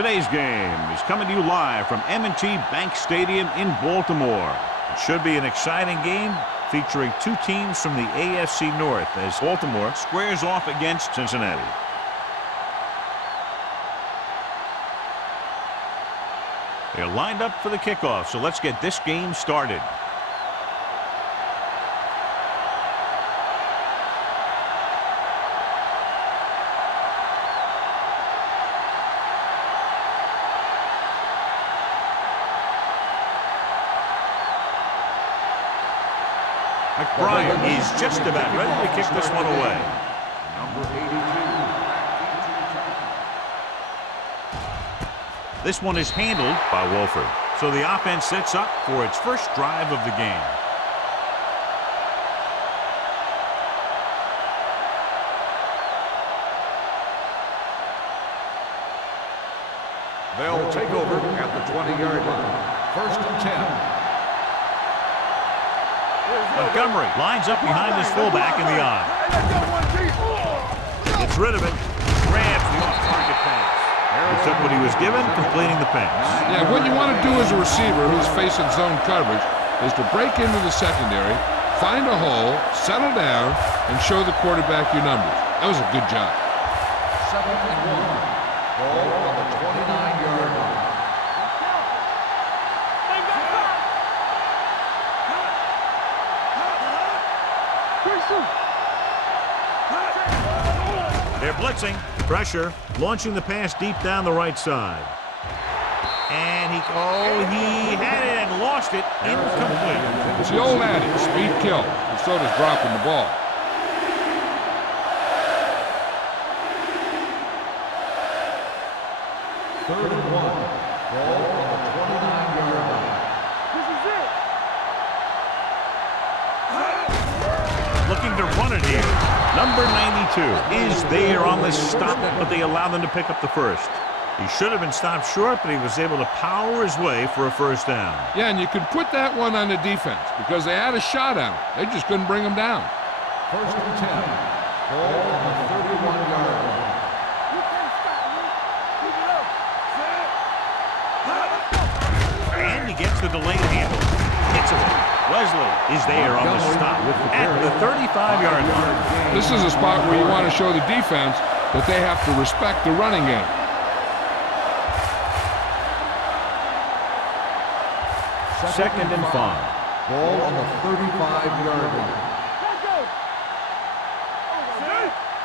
Today's game is coming to you live from M&T Bank Stadium in Baltimore. It should be an exciting game featuring two teams from the AFC North as Baltimore squares off against Cincinnati. They're lined up for the kickoff, so let's get this game started. McBride is just about ready to kick this one away. Number 82. This one is handled by Wolford. So the offense sets up for its first drive of the game. They'll take over at the 20-yard line. First and 10. Montgomery lines up behind his fullback in the eye. Gets rid of it. Grabs the off-target pass. He took what he was given, completing the pass. Yeah, what you want to do as a receiver who's facing zone coverage is to break into the secondary, find a hole, settle down, and show the quarterback your numbers. That was a good job. 2nd and 1. Ball on the 29-yard line. They're blitzing. Pressure. Launching the pass deep down the right side. And he had it and lost it. Incomplete. It's the old adage, speed kills. And so does dropping the ball. Third and 1. Ball on the 29-yard line. Looking to run it here. Number 92 is there on the stop, but they allow them to pick up the first. He should have been stopped short, but he was able to power his way for a first down. Yeah, and you could put that one on the defense because they had a shot at him. They just couldn't bring him down. First and 10. Ball on the 31-yard line. And he gets the delayed handle. Gets it. Wesley is there on the stop at the 35-yard line. This is a spot where you want to show the defense that they have to respect the running game. Second and 5. Ball on the 35-yard line.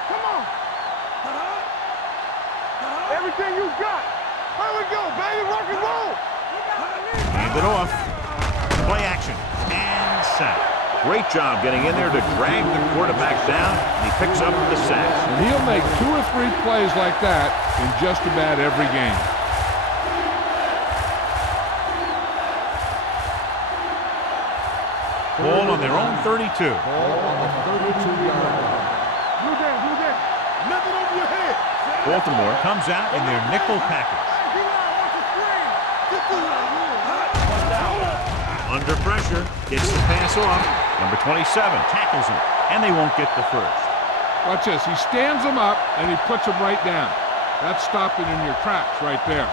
Come on. Everything you got. Here we go, baby. Rock and roll. Hand it off. Play action. And sack. Great job getting in there to drag the quarterback down. And he picks up the sack. And he'll make 2 or 3 plays like that in just about every game. Ball on their own 32. Ball on the 32-yard line. Blue down. Nothing over your head. Baltimore comes out in their nickel package. Under pressure, gets the pass off. Number 27 tackles him, and they won't get the first. Watch this. He stands them up, and he puts them right down. That's stopping in your tracks right there.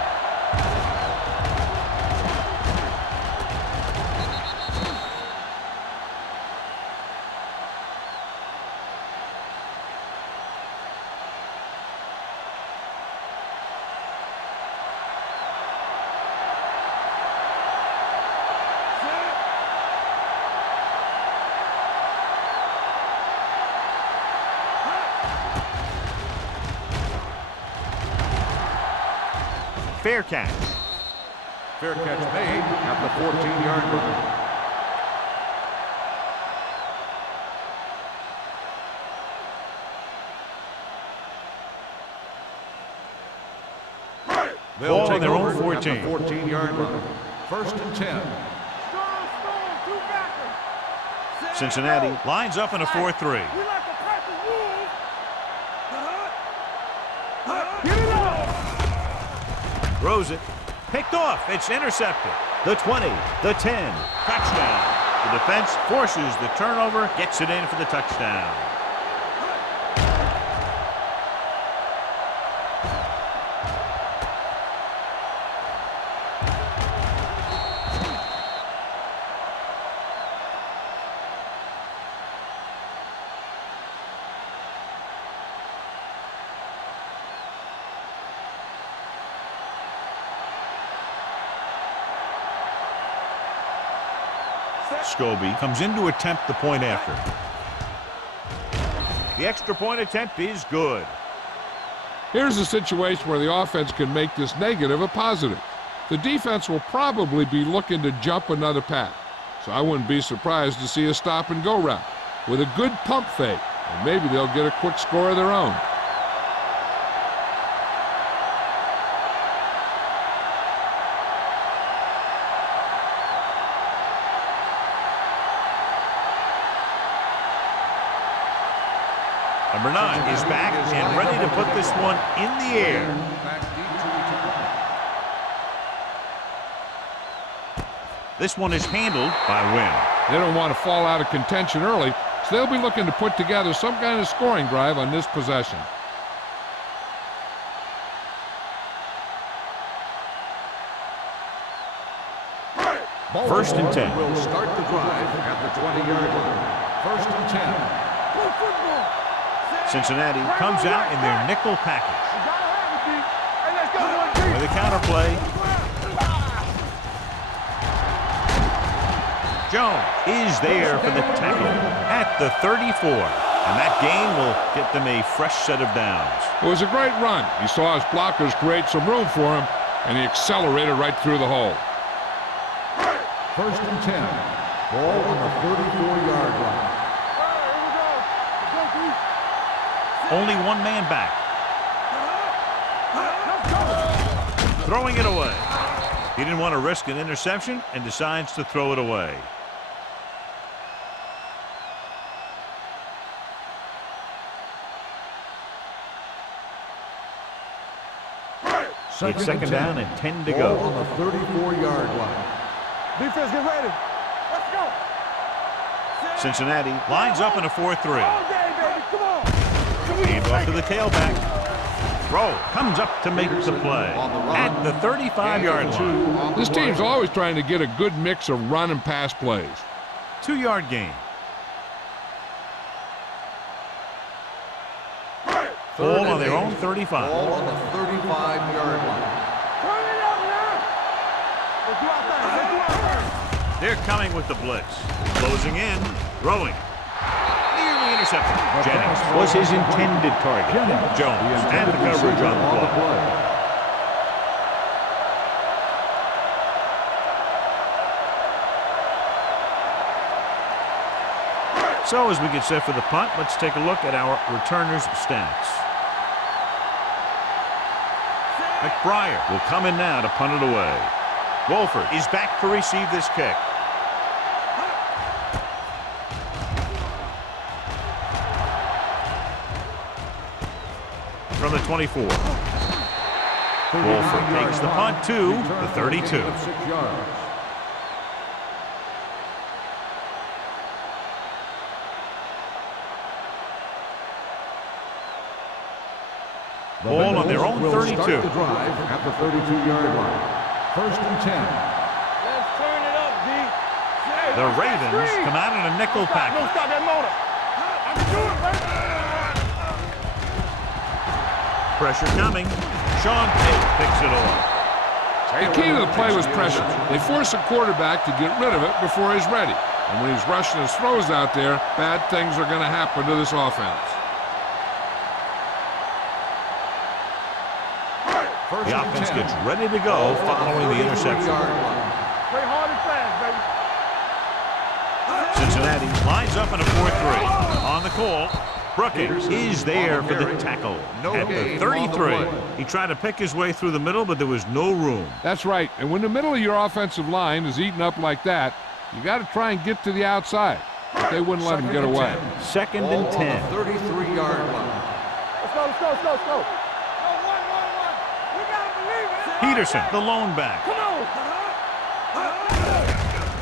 Fair catch. Fair catch made at the 14-yard line. They'll take their own over 14. at the 14-yard line. First and 10. Cincinnati lines up in a 4-3. Throws it. Picked off. It's intercepted. The 20, the 10. Touchdown. The defense forces the turnover, gets it in for the touchdown. Scobie comes in to attempt the point after. The extra point attempt is good. Here's a situation where the offense can make this negative a positive. The defense will probably be looking to jump another pack, so I wouldn't be surprised to see a stop-and-go route with a good pump fake, and maybe they'll get a quick score of their own. Number 9 is back and ready to put this one in the air. This one is handled by Wynn. They don't want to fall out of contention early, so they'll be looking to put together some kind of scoring drive on this possession. First and 10. Will start the drive at the 20-yard line. First and 10. Cincinnati comes out in their nickel package. With a counterplay. Jones is there for the tackle at the 34. And that gain will get them a fresh set of downs. It was a great run. He saw his blockers create some room for him, and he accelerated right through the hole. First and 10. Ball on the 34-yard line. Only one man back. Throwing it away. He didn't want to risk an interception and decides to throw it away. It's second down and 10 to go. On the 34-yard line. Defense, get ready. Let's go. Cincinnati lines up in a 4-3. All day, baby. Come on. Hand off to the tailback. Throw comes up to make the play at the 35-yard line. This team's always trying to get a good mix of run and pass plays. 2-yard gain. Ball on their own 35. Ball on the 35-yard line. Turn it up now. Let's go outside. They're coming with the blitz. Closing in. Throwing. Nearly intercepted. Jennings was his intended target. Jones had the coverage on the play. So as we get set for the punt, let's take a look at our returners' stats. McBriar will come in now to punt it away. Wolford is back to receive this kick. From the 24. Wolford takes the punt to the 32. Ball on their own 32. Start the drive at the 32-yard line. First and 10. Let's turn it up, D. The Ravens come out in a nickel package. Don't stop that motor. I can do it, man. Pressure coming. Sean Tate picks it off. The key to the play was pressure. They force the quarterback to get rid of it before he's ready. And when he's rushing his throws out there, bad things are going to happen to this offense. The offense gets ready to go following the interception. Play hard and fast, baby. Cincinnati lines up in a 4-3. On the call, Brookings is there for the tackle at the 33. He tried to pick his way through the middle, but there was no room. That's right. And when the middle of your offensive line is eaten up like that, you got to try and get to the outside. But they wouldn't let him get away. Second and 10. 33-yard line. Let's go. Peterson, the lone back. Come on.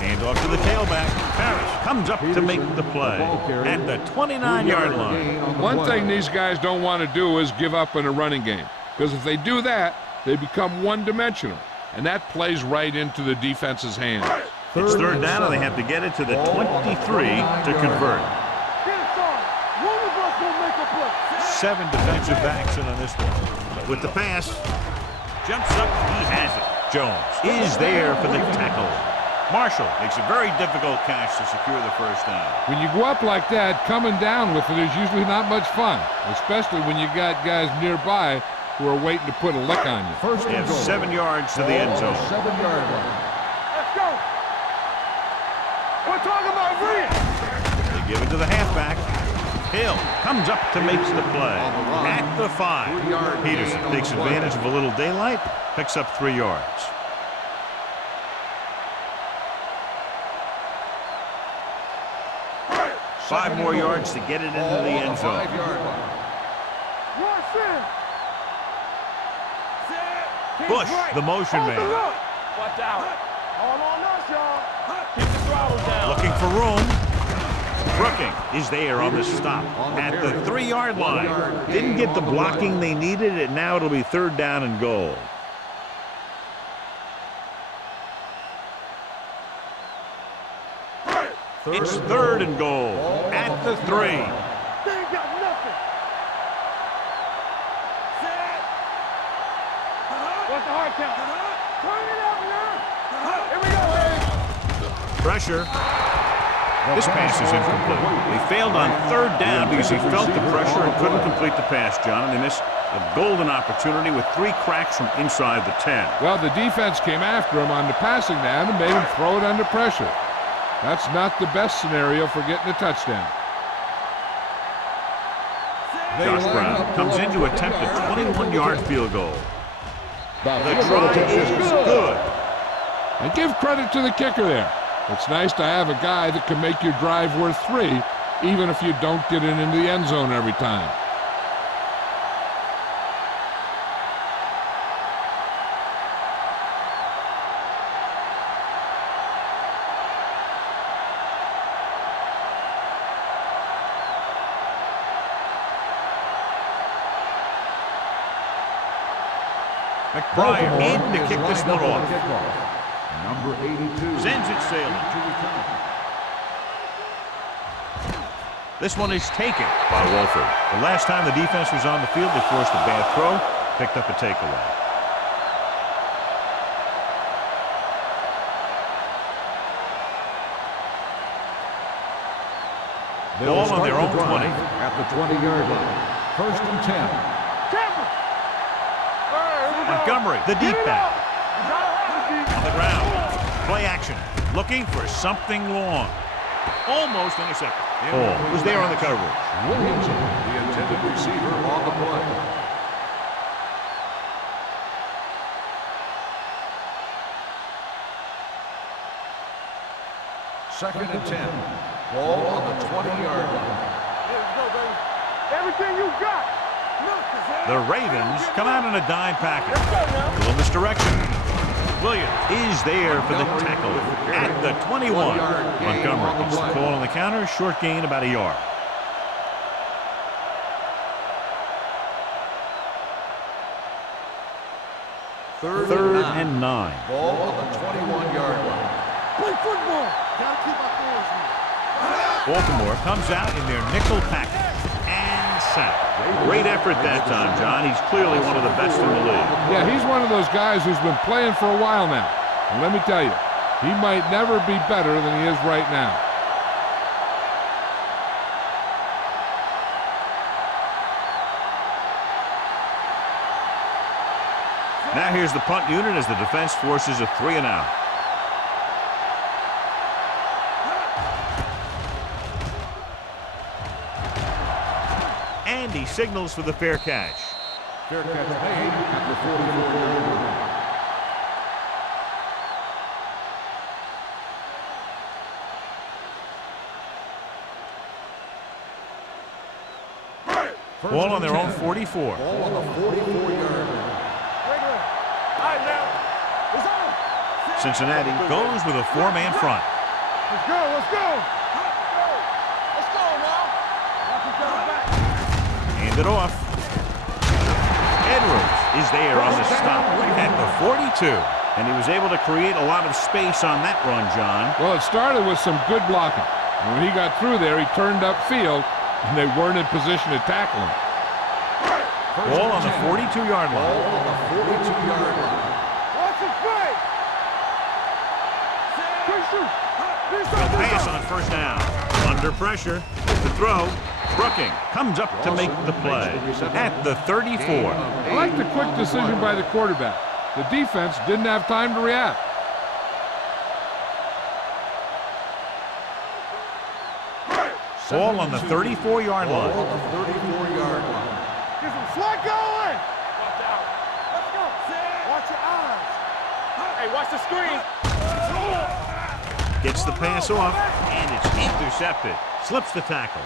Hand off to the tailback. Parrish comes up to make the play at the 29-yard line. One thing these guys don't want to do is give up in a running game. Because if they do that, they become one-dimensional. And that plays right into the defense's hands. It's third down, and they have to get it to the 23 to convert. Get it started. One of us will make a play. 7 defensive backs in on this one. With the pass, jumps up, he has it. Jones is there for the tackle Marshall makes a very difficult catch to secure the first down. When you go up like that, coming down with it is usually not much fun, especially when you got guys nearby who are waiting to put a lick on you. First They and have goal. 7 yards to the end zone. 7-yard line. Let's go. We're talking about Reed. They give it to the halfback. Hill comes up to make the play at the 5. Peterson takes advantage of a little daylight, picks up 3 yards. Five more yards to get it into the end zone. 5-yard line. One set. Bush, the motion man. Watch out. All on us, y'all. Keep the throttle down. Looking for room. Brooking is there on the stop at the 3-yard line. Didn't get the blocking they needed, and now it'll be 3rd down and goal. It's 3rd and goal at the 3. They ain't got nothing. Set. What's the hard count? Turn it up now. Here we go, baby. Pressure. This pass is incomplete. They failed on 3rd down because he felt the pressure and couldn't complete the pass, John, and they missed a golden opportunity with 3 cracks from inside the 10. Well, the defense came after him on the passing down and made him throw it under pressure. That's not the best scenario for getting a touchdown. Josh Brown comes in to attempt a 21-yard field goal. The try is good. And give credit to the kicker there. It's nice to have a guy that can make your drive worth 3, even if you don't get it into the end zone every time. McBride in to kick this one off. Number 82. Sends it sailing. This one is taken by Wolford. The last time the defense was on the field, they forced a bad throw, picked up a takeaway. Ball on their own 20. At the 20-yard line. 1st and 10. Montgomery, the deep back. On the ground. Play action. Looking for something long. Almost intercepted. Hall was there on the coverage. Williamson, the intended receiver on the play. Second and 10. Ball on the 20-yard line. Let's go, baby. Everything you got. The Ravens come out in a dime package. A little misdirection. Williams is there for the tackle at the 21. Montgomery gets the call on the counter. Short gain, about a yard. Third and 9. Ball on the 21-yard line. Play football. Gotta keep our boys here. Baltimore comes out in their nickel package and sack. Great effort that time, John. He's clearly one of the best in the league. Yeah, he's one of those guys who's been playing for a while now. And let me tell you, he might never be better than he is right now. Now here's the punt unit as the defense forces a 3 and out. And he signals for the fair catch. Fair catch made at the 44-yard line. Ball on their own 44. Ball on the 44-yard line. Cincinnati goes with a 4-man front. Let's go, let's go. Let's go now. Hand it off. Edwards is there on the stop at the 42. And he was able to create a lot of space on that run, John. Well, it started with some good blocking. And when he got through there, he turned upfield, and they weren't in position to tackle him. Ball on the 42-yard line. Ball on the 42-yard line. Watch it play. Push He'll pass on first down. Under pressure. The throw. Brooking comes up to make the play at the 34. I like the quick decision by the quarterback. The defense didn't have time to react. Ball on the 34-yard line. On the 34-yard line. Get some slot going. Watch out. Let's go. Watch your eyes. Hey, watch the screen. Gets the pass off, and it's intercepted. Slips the tackle.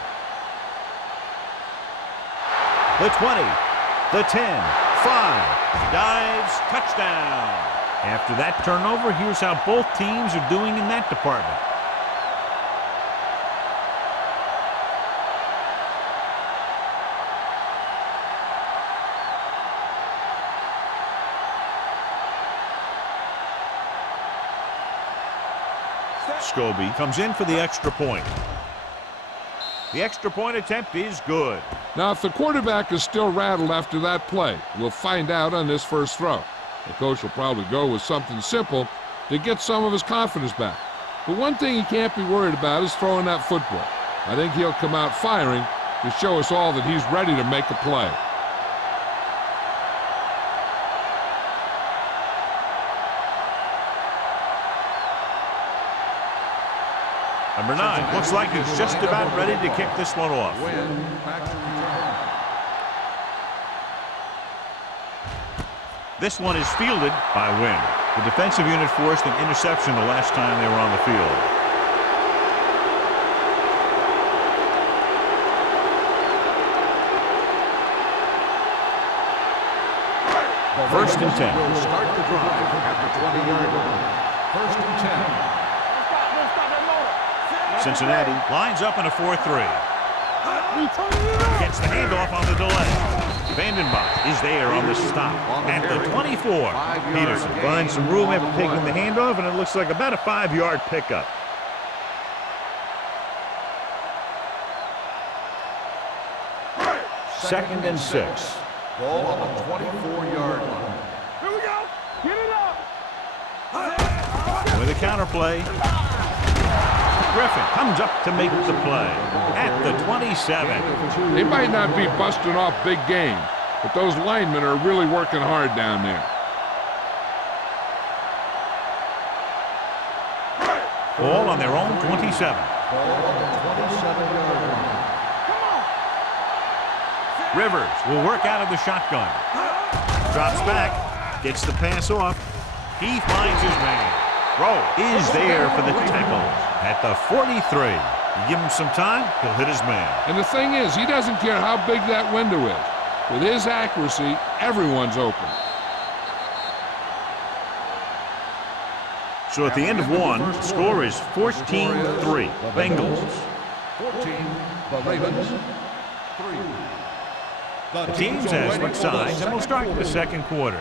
The 20, the 10, 5, dives, touchdown. After that turnover, here's how both teams are doing in that department. Scobie comes in for the extra point. The extra point attempt is good. Now, if the quarterback is still rattled after that play, we'll find out on this first throw. The coach will probably go with something simple to get some of his confidence back. But one thing he can't be worried about is throwing that football. I think he'll come out firing to show us all that he's ready to make a play. Number 9 looks like he's just about ready to kick this one off. This one is fielded by Wynn. The defensive unit forced an interception the last time they were on the field. First and 10. Will start the drive at the 20-yard line. First and 10. Cincinnati lines up in a 4-3. Gets the handoff on the delay. Vandenbach is there on the stop at the 24. Peterson finds some room after taking the handoff, and it looks like about a 5-yard pickup. Second and 6. Ball on the 24-yard line. Here we go. Get it up. With a counter play. Griffin comes up to make the play at the 27. They might not be busting off big game, but those linemen are really working hard down there. Ball on their own 27. Ball on the 27-yard line. Rivers will work out of the shotgun. Drops back, gets the pass off. He finds his man. Rowe is there for the tackle at the 43. You give him some time, he'll hit his man. And the thing is, he doesn't care how big that window is. With his accuracy, everyone's open. So at the end of one, the score is 14-3. Bengals. 14, the Ravens. 3. The teams have switched sides, and we'll start the second quarter.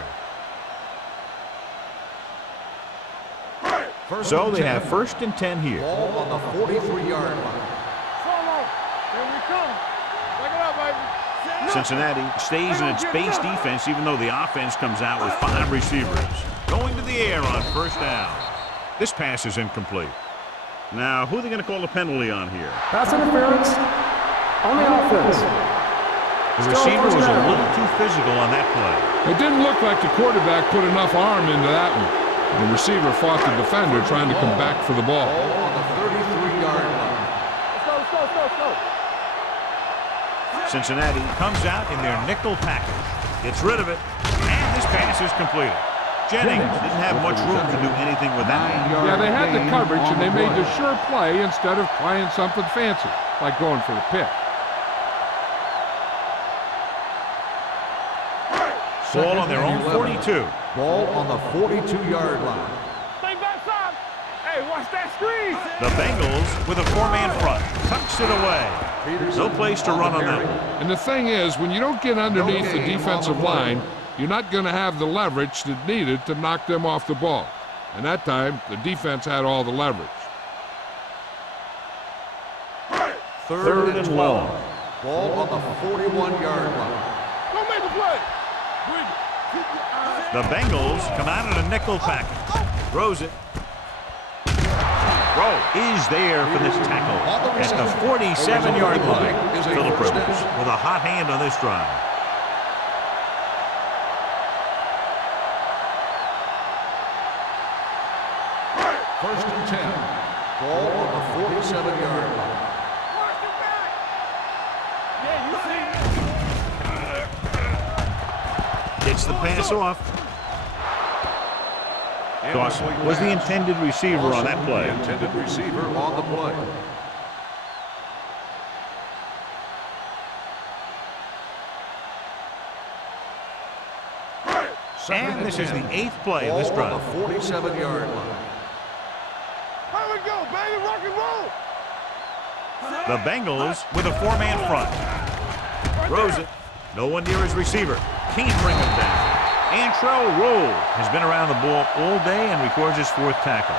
So they have first and 10 here. Ball on the 43-yard line. Solo. Here we come. Take it up, baby. Cincinnati stays in its base defense, even though the offense comes out with 5 receivers. Going to the air on first down. This pass is incomplete. Now, who are they going to call a penalty on here? Pass interference on the offense. The receiver was a little too physical on that play. It didn't look like the quarterback put enough arm into that one. The receiver fought the defender trying to come back for the ball. Ball on the 33-yard line. Let's go. Cincinnati comes out in their nickel package. Gets rid of it, and this pass is completed. Jennings didn't have much room to do anything with that. Yeah, they had the coverage, and they made the sure play instead of trying something fancy, like going for the pick. Ball on their own 42. Ball on the 42-yard line. Stay backside. Hey, watch that screen. The Bengals with a 4-man front. Tucks it away. No place to run on that one. And the thing is, when you don't get underneath the defensive line, you're not going to have the leverage that's needed to knock them off the ball. And that time, the defense had all the leverage. Third and long. Ball on the 41-yard line. Don't make the play. The Bengals come out in a nickel package. Throws it. Rowe is there for this tackle at the 47-yard line. Philip Rivers with a hot hand on this drive. First and 10. Ball on the 47-yard line. Gets the pass off. Dawson was the intended receiver on that play. The intended receiver on the play. And this is the 8th play of this drive. On the 47-yard line. Here we go, baby, rock and roll. The Bengals with a 4-man front. Throws it. No one near his receiver. Can't bring him down. Antrell Rowe has been around the ball all day and records his 4th tackle.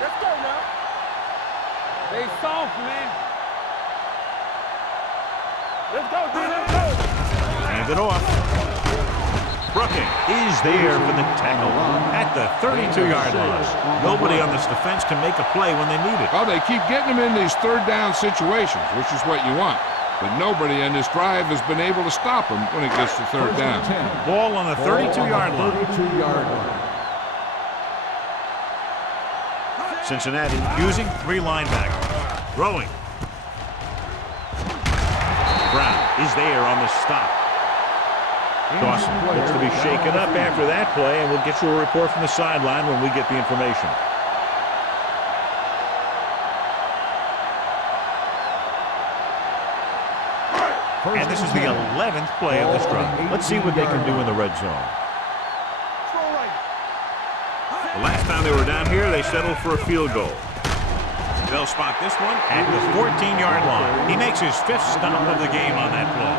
Let's go now. They soft, man. Let's go, D. Let's go. Hand it off. Brooking is there for the tackle at the 32-yard line. Nobody on this defense can make a play when they need it. Well, they keep getting them in these third down situations, which is what you want. But nobody in this drive has been able to stop them when it gets to third down. Ball on the 32-yard line. 32-yard line. Cincinnati using 3 linebackers. Throwing. Brown is there on the stop. Dawson looks to be shaken up after that play, and we'll get you a report from the sideline when we get the information. And this is the 11th play of this drive. Let's see what they can do in the red zone. The last time they were down here, they settled for a field goal. They'll spot this one at the 14-yard line. He makes his 5th stop of the game on that play.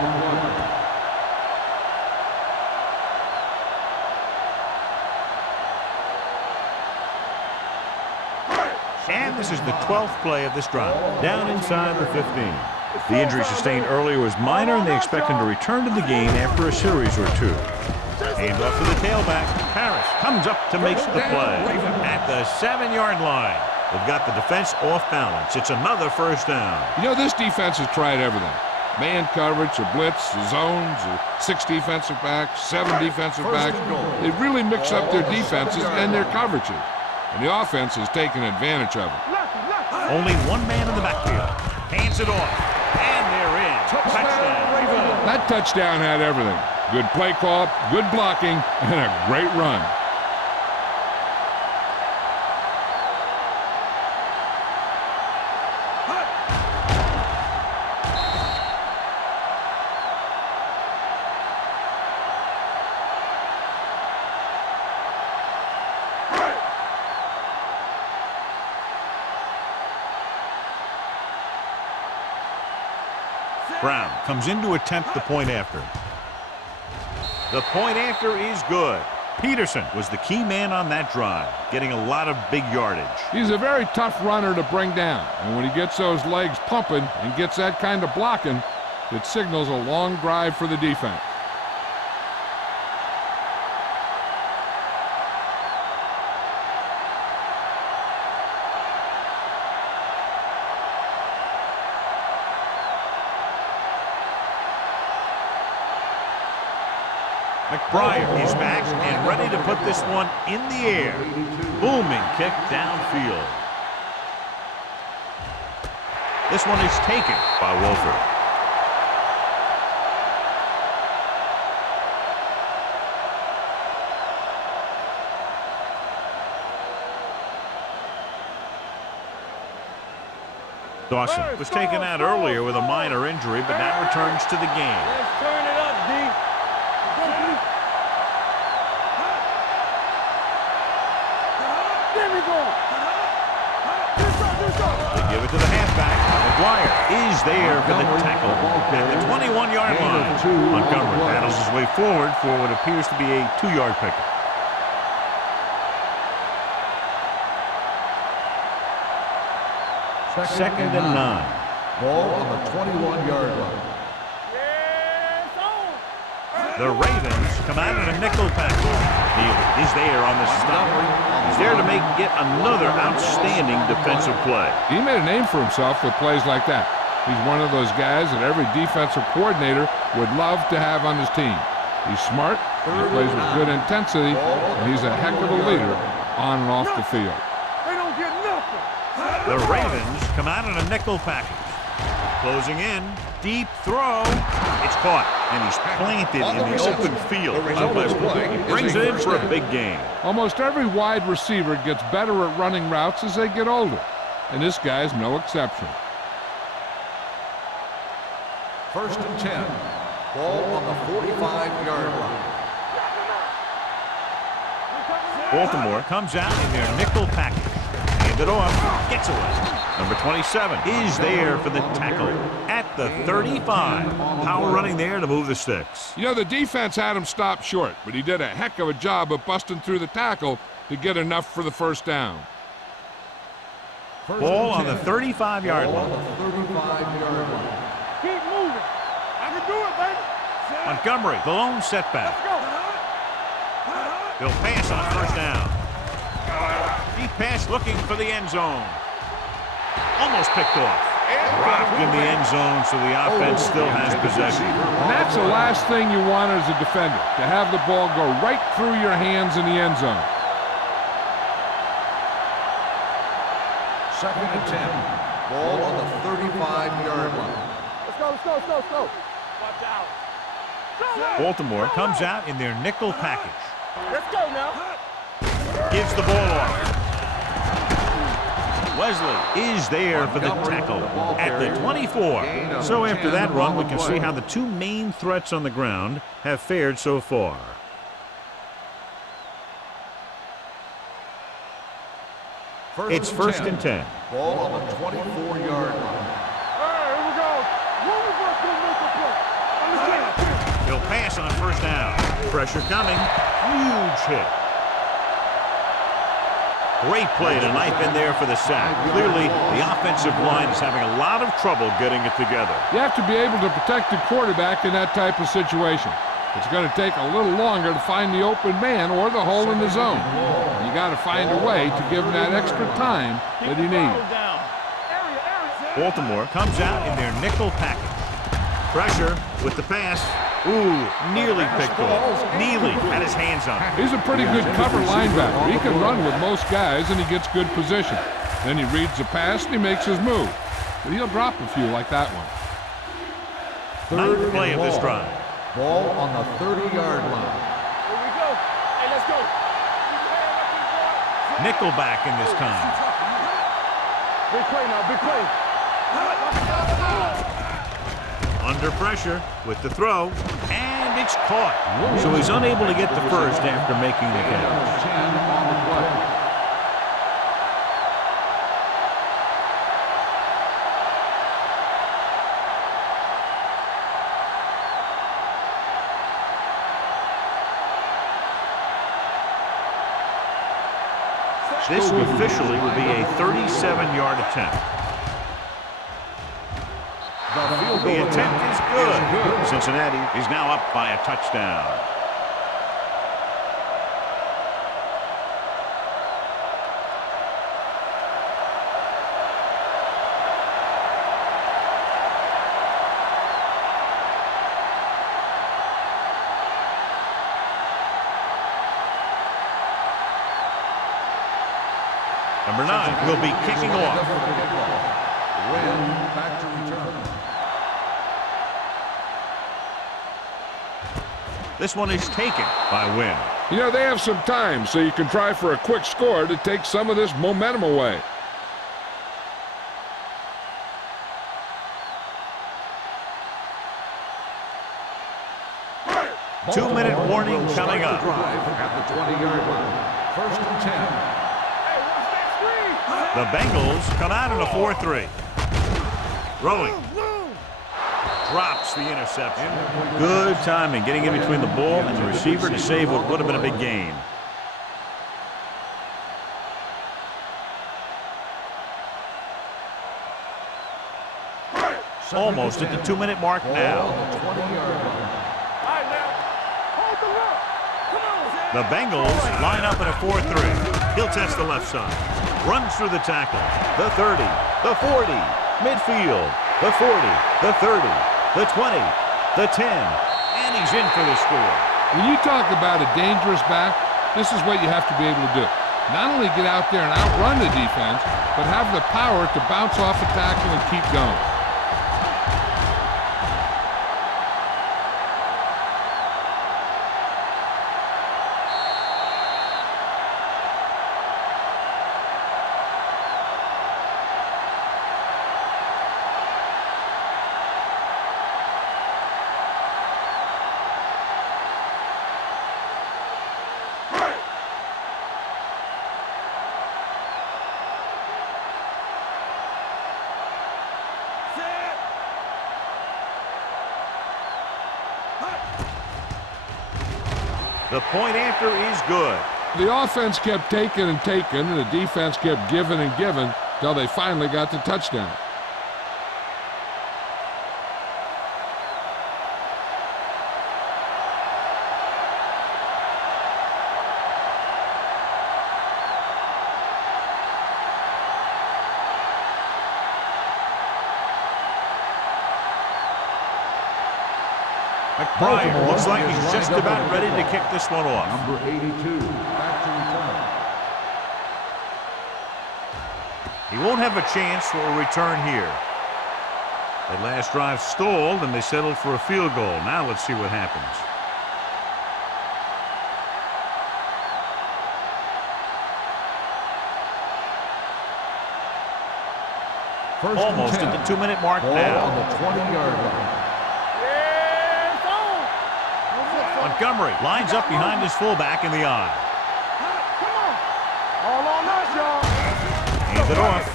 And this is the 12th play of this drive, down inside the 15. The injury sustained earlier was minor, and they expect him to return to the game after a series or 2. Hand off to the tailback. Harris comes up to make the play at the 7-yard line. They've got the defense off balance. It's another first down. You know, this defense has tried everything. Man coverage, a blitz, the zones, 6 defensive backs, 7 defensive backs. They really mix up their defenses and their coverages. And the offense has taken advantage of it. Only one man in the backfield. Hands it off. And they're in. Touchdown. That touchdown had everything. Good play call, good blocking, and a great run. Brown comes in to attempt the point after. The point after is good. Peterson was the key man on that drive, getting a lot of big yardage. He's a very tough runner to bring down, and when he gets those legs pumping and gets that kind of blocking, it signals a long drive for the defense. McBride is back and ready to put this one in the air. Booming kick downfield. This one is taken by Wolford. Dawson was taken out earlier with a minor injury, but now returns to the game. Let's turn it up, D. They give it to the halfback. McGuire is there for the tackle at the 21-yard line. Montgomery battles his way forward for what appears to be a 2-yard pickup. Second and 9. Ball on the 21-yard line. The Ravens come out in a nickel package. Neely is there on the stop. He's there to make yet another outstanding defensive play. He made a name for himself with plays like that. He's one of those guys that every defensive coordinator would love to have on his team. He's smart, he plays with good intensity, and he's a heck of a leader on and off the field. They don't get nothing. The Ravens come out in a nickel package. Closing in, deep throw. It's caught, and he's planted in the open field. He brings it in for a big gain. Almost every wide receiver gets better at running routes as they get older, and this guy's no exception. First and 10. Ball on the 45-yard line. Baltimore comes out in their nickel package. Hand it off, gets away. Number 27 is there for the tackle at the 35. Power running there to move the sticks. You know, the defense had him stopped short, but he did a heck of a job of busting through the tackle to get enough for the first down. Ball on the 35-yard line. Keep moving. I can do it, baby. Montgomery, the lone setback. He'll pass on first down. Deep pass looking for the end zone. Almost picked off. Dropped in the end zone, so the offense still has possession. And that's the last thing you want as a defender, to have the ball go right through your hands in the end zone. Second and 10. Ball on the 35-yard line. Let's go. Watch out. Baltimore comes out in their nickel package. Let's go now. Gives the ball off. Wesley is there for the tackle at the 24. So after that run, we can see how the two main threats on the ground have fared so far. It's first and 10. Ball on the 24-yard line. Here we go. One of us can make a play. Understand? He'll pass on first down. Pressure coming. Huge hit. Great play tonight in there for the sack. Clearly, the offensive line is having a lot of trouble getting it together. You have to be able to protect the quarterback in that type of situation. It's going to take a little longer to find the open man or the hole in the zone. You got to find a way to give him that extra time that he needs. Baltimore comes out in their nickel package. Pressure with the pass. Ooh, nearly picked off. Neely had his hands on it. He's a pretty good cover linebacker. He can run with most guys, and he gets good position. Then he reads the pass, and he makes his move. But he'll drop a few like that one. Ninth play of this drive. Ball on the 30-yard line. Here we go. Hey, let's go. Nickelback in this time. Big play now, big play. Under pressure with the throw, and it's caught. So he's unable to get the first after making the catch. 10 on the play. This officially will be a 37-yard attempt. The attempt is good. Cincinnati is now up by a touchdown. Number 9 will be kicking off. Win back to return. This one is taken by Wynn. You know, they have some time, so you can try for a quick score to take some of this momentum away. Two-minute warning coming up. Drive at the 20-yard line. First and 10. The Bengals come out in a 4-3. Throwing. Drops the interception. Good timing, getting in between the ball and the receiver to save what would have been a big gain. Almost at the 2-minute mark now. All right, now. Hold the rock. Come on, Zach. The Bengals line up in a 4-3. He'll test the left side. Runs through the tackle. The 30, the 40, midfield, the 40, the 30, the 20, the 10, and he's in for the score. When you talk about a dangerous back, this is what you have to be able to do. Not only get out there and outrun the defense, but have the power to bounce off a tackle and keep going. The point after is good. The offense kept taking and taking, and the defense kept giving and giving till they finally got the touchdown. McBride looks like he's just about ready to kick this one off. Number 82, back to return. He won't have a chance for a return here. That last drive stalled, and they settled for a field goal. Now let's see what happens. Almost at the 2-minute mark now. On the 20-yard line. Montgomery lines up behind his fullback in the eye. Come on. All on us, y'all. Hands it off.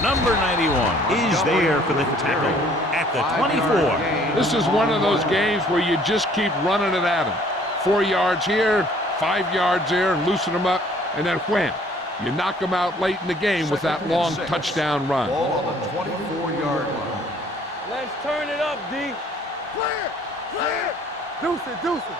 Number 91 is there for the tackle at the 24. This is one of those games where you just keep running it at them. 4 yards here, 5 yards there, and loosen them up, and then wham. You knock them out late in the game with that long touchdown run. Ball on the 24-yard line. Let's turn it up, D. Clear! Clear! Deuce it, deuce it.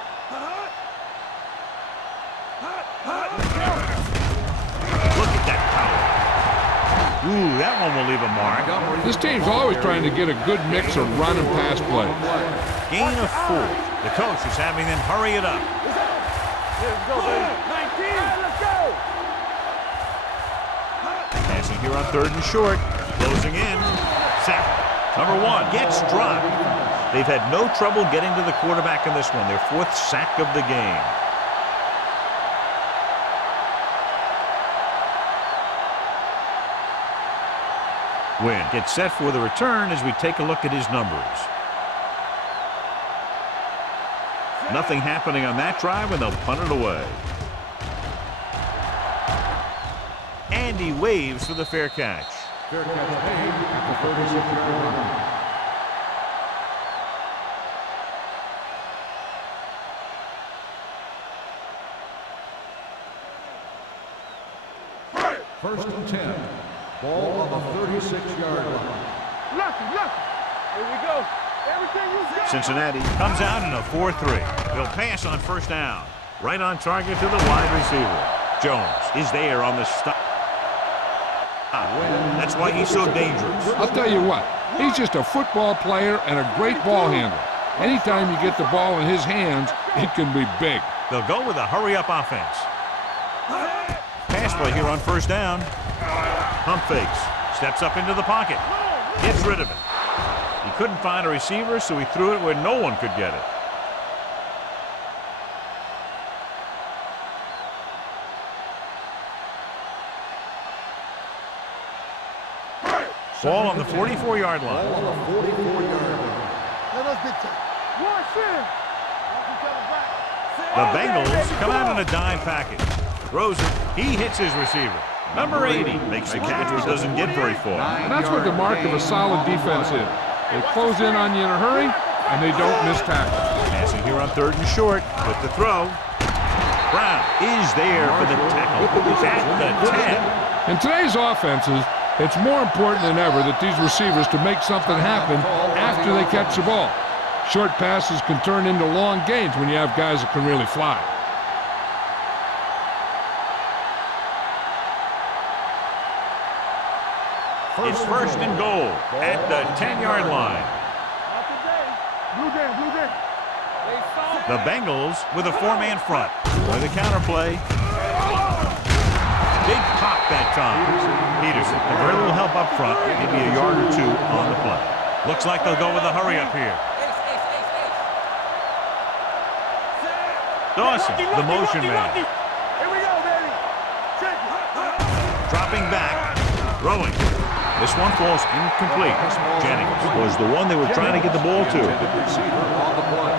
Look at that power. Ooh, that one will leave a mark. This team's always trying to get a good mix of run and pass plays. Gain of 4. The coach is having them hurry it up. Let's go, baby. 19. Let's go. Passing here on 3rd and short. Closing in. Sack. Number 1 gets dropped. They've had no trouble getting to the quarterback in this one. Their 4th sack of the game. Wynn gets set for the return as we take a look at his numbers. Nothing happening on that drive, and they'll punt it away. And he waves for the fair catch. Fair catch made at the 36-yard line. First and 10. Ball on the 36-yard line. Lucky. Here we go. Everything you got. Cincinnati comes out in a 4-3. They'll pass on 1st down. Right on target to the wide receiver. Jones is there on the stop. That's why he's so dangerous. I'll tell you what, he's just a football player and a great ball handler. Anytime you get the ball in his hands, it can be big. They'll go with a hurry-up offense. Pass play here on 1st down. Pump fakes. Steps up into the pocket. Gets rid of it. He couldn't find a receiver, so he threw it where no one could get it. Ball on the 44-yard line. Ball on the 44-yard line. Let us get one sin. The Bengals come out in a dime package. Throws it. He hits his receiver. Number 80 makes the catch, but doesn't get very far. And that's what the mark of a solid defense is. They close in on you in a hurry, and they don't miss tackle. Passing here on 3rd and short with the throw. Brown is there for the tackle at the 10. In today's offenses, It's more important than ever that these receivers to make something happen after they catch the ball. Short passes can turn into long gains when you have guys that can really fly. It's first and goal at the 10-yard line. Not today. Blue game, blue game. The Bengals with a four-man front. With a counterplay. Big pop that time. Peterson, very little help up front, maybe a yard or two on the play. Looks like they'll go with a hurry up here. Dawson, the motion man. Here we go, baby. Check it. Dropping back, throwing. This one falls incomplete. Jennings was the one they were trying to get the ball to. Receiver on the play.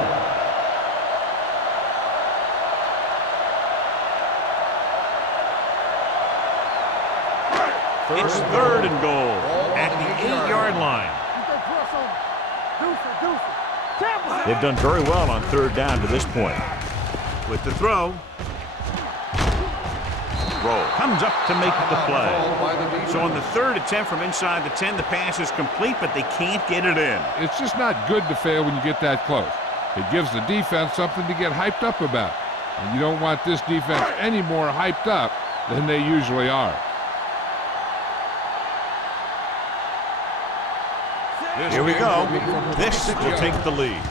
It's third and goal at the 8-yard line. They've done very well on third down to this point. With the throw. Roll. Comes up to make the play. So on the third attempt from inside the 10, the pass is complete, but they can't get it in. It's just not good to fail when you get that close. It gives the defense something to get hyped up about. And you don't want this defense any more hyped up than they usually are. Here we go. This will take the lead.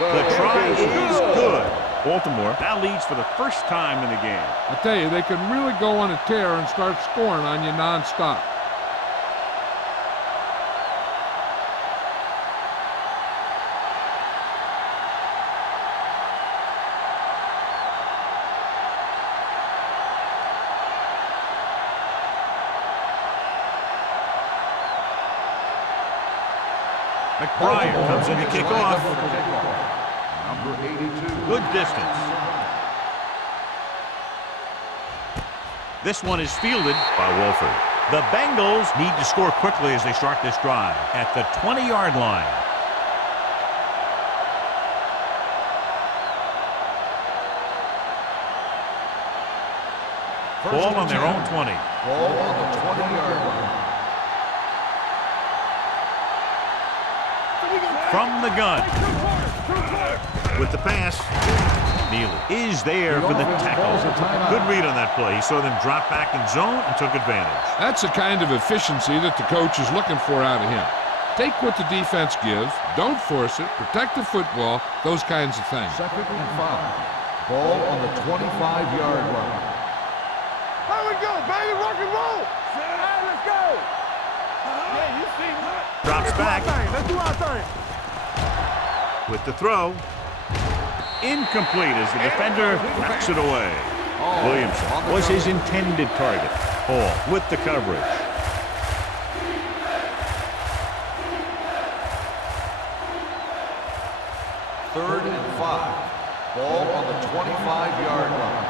The try is good. Baltimore now leads for the first time in the game. I tell you, they can really go on a tear and start scoring on you nonstop. McBride comes in to kick off. Number 82. Good distance. This one is fielded by Wolford. The Bengals need to score quickly as they start this drive at the 20-yard line. Ball on their own 20. Ball on the 20-yard line. From the gun. With the pass. Neely is there for the tackle. Good read on that play. He saw them drop back in zone and took advantage. That's the kind of efficiency that the coach is looking for out of him. Take what the defense gives, don't force it, protect the football, those kinds of things. Second and 5. Ball on the 25-yard line. Here we go, baby. Rock and roll. All right, let's go. Yeah, you see me. Drops back. Let's do our thing. With the throw. Incomplete as the defender knocks it away. Williamson was his intended target. Hall with the coverage. Third and 5. Ball on the 25-yard line.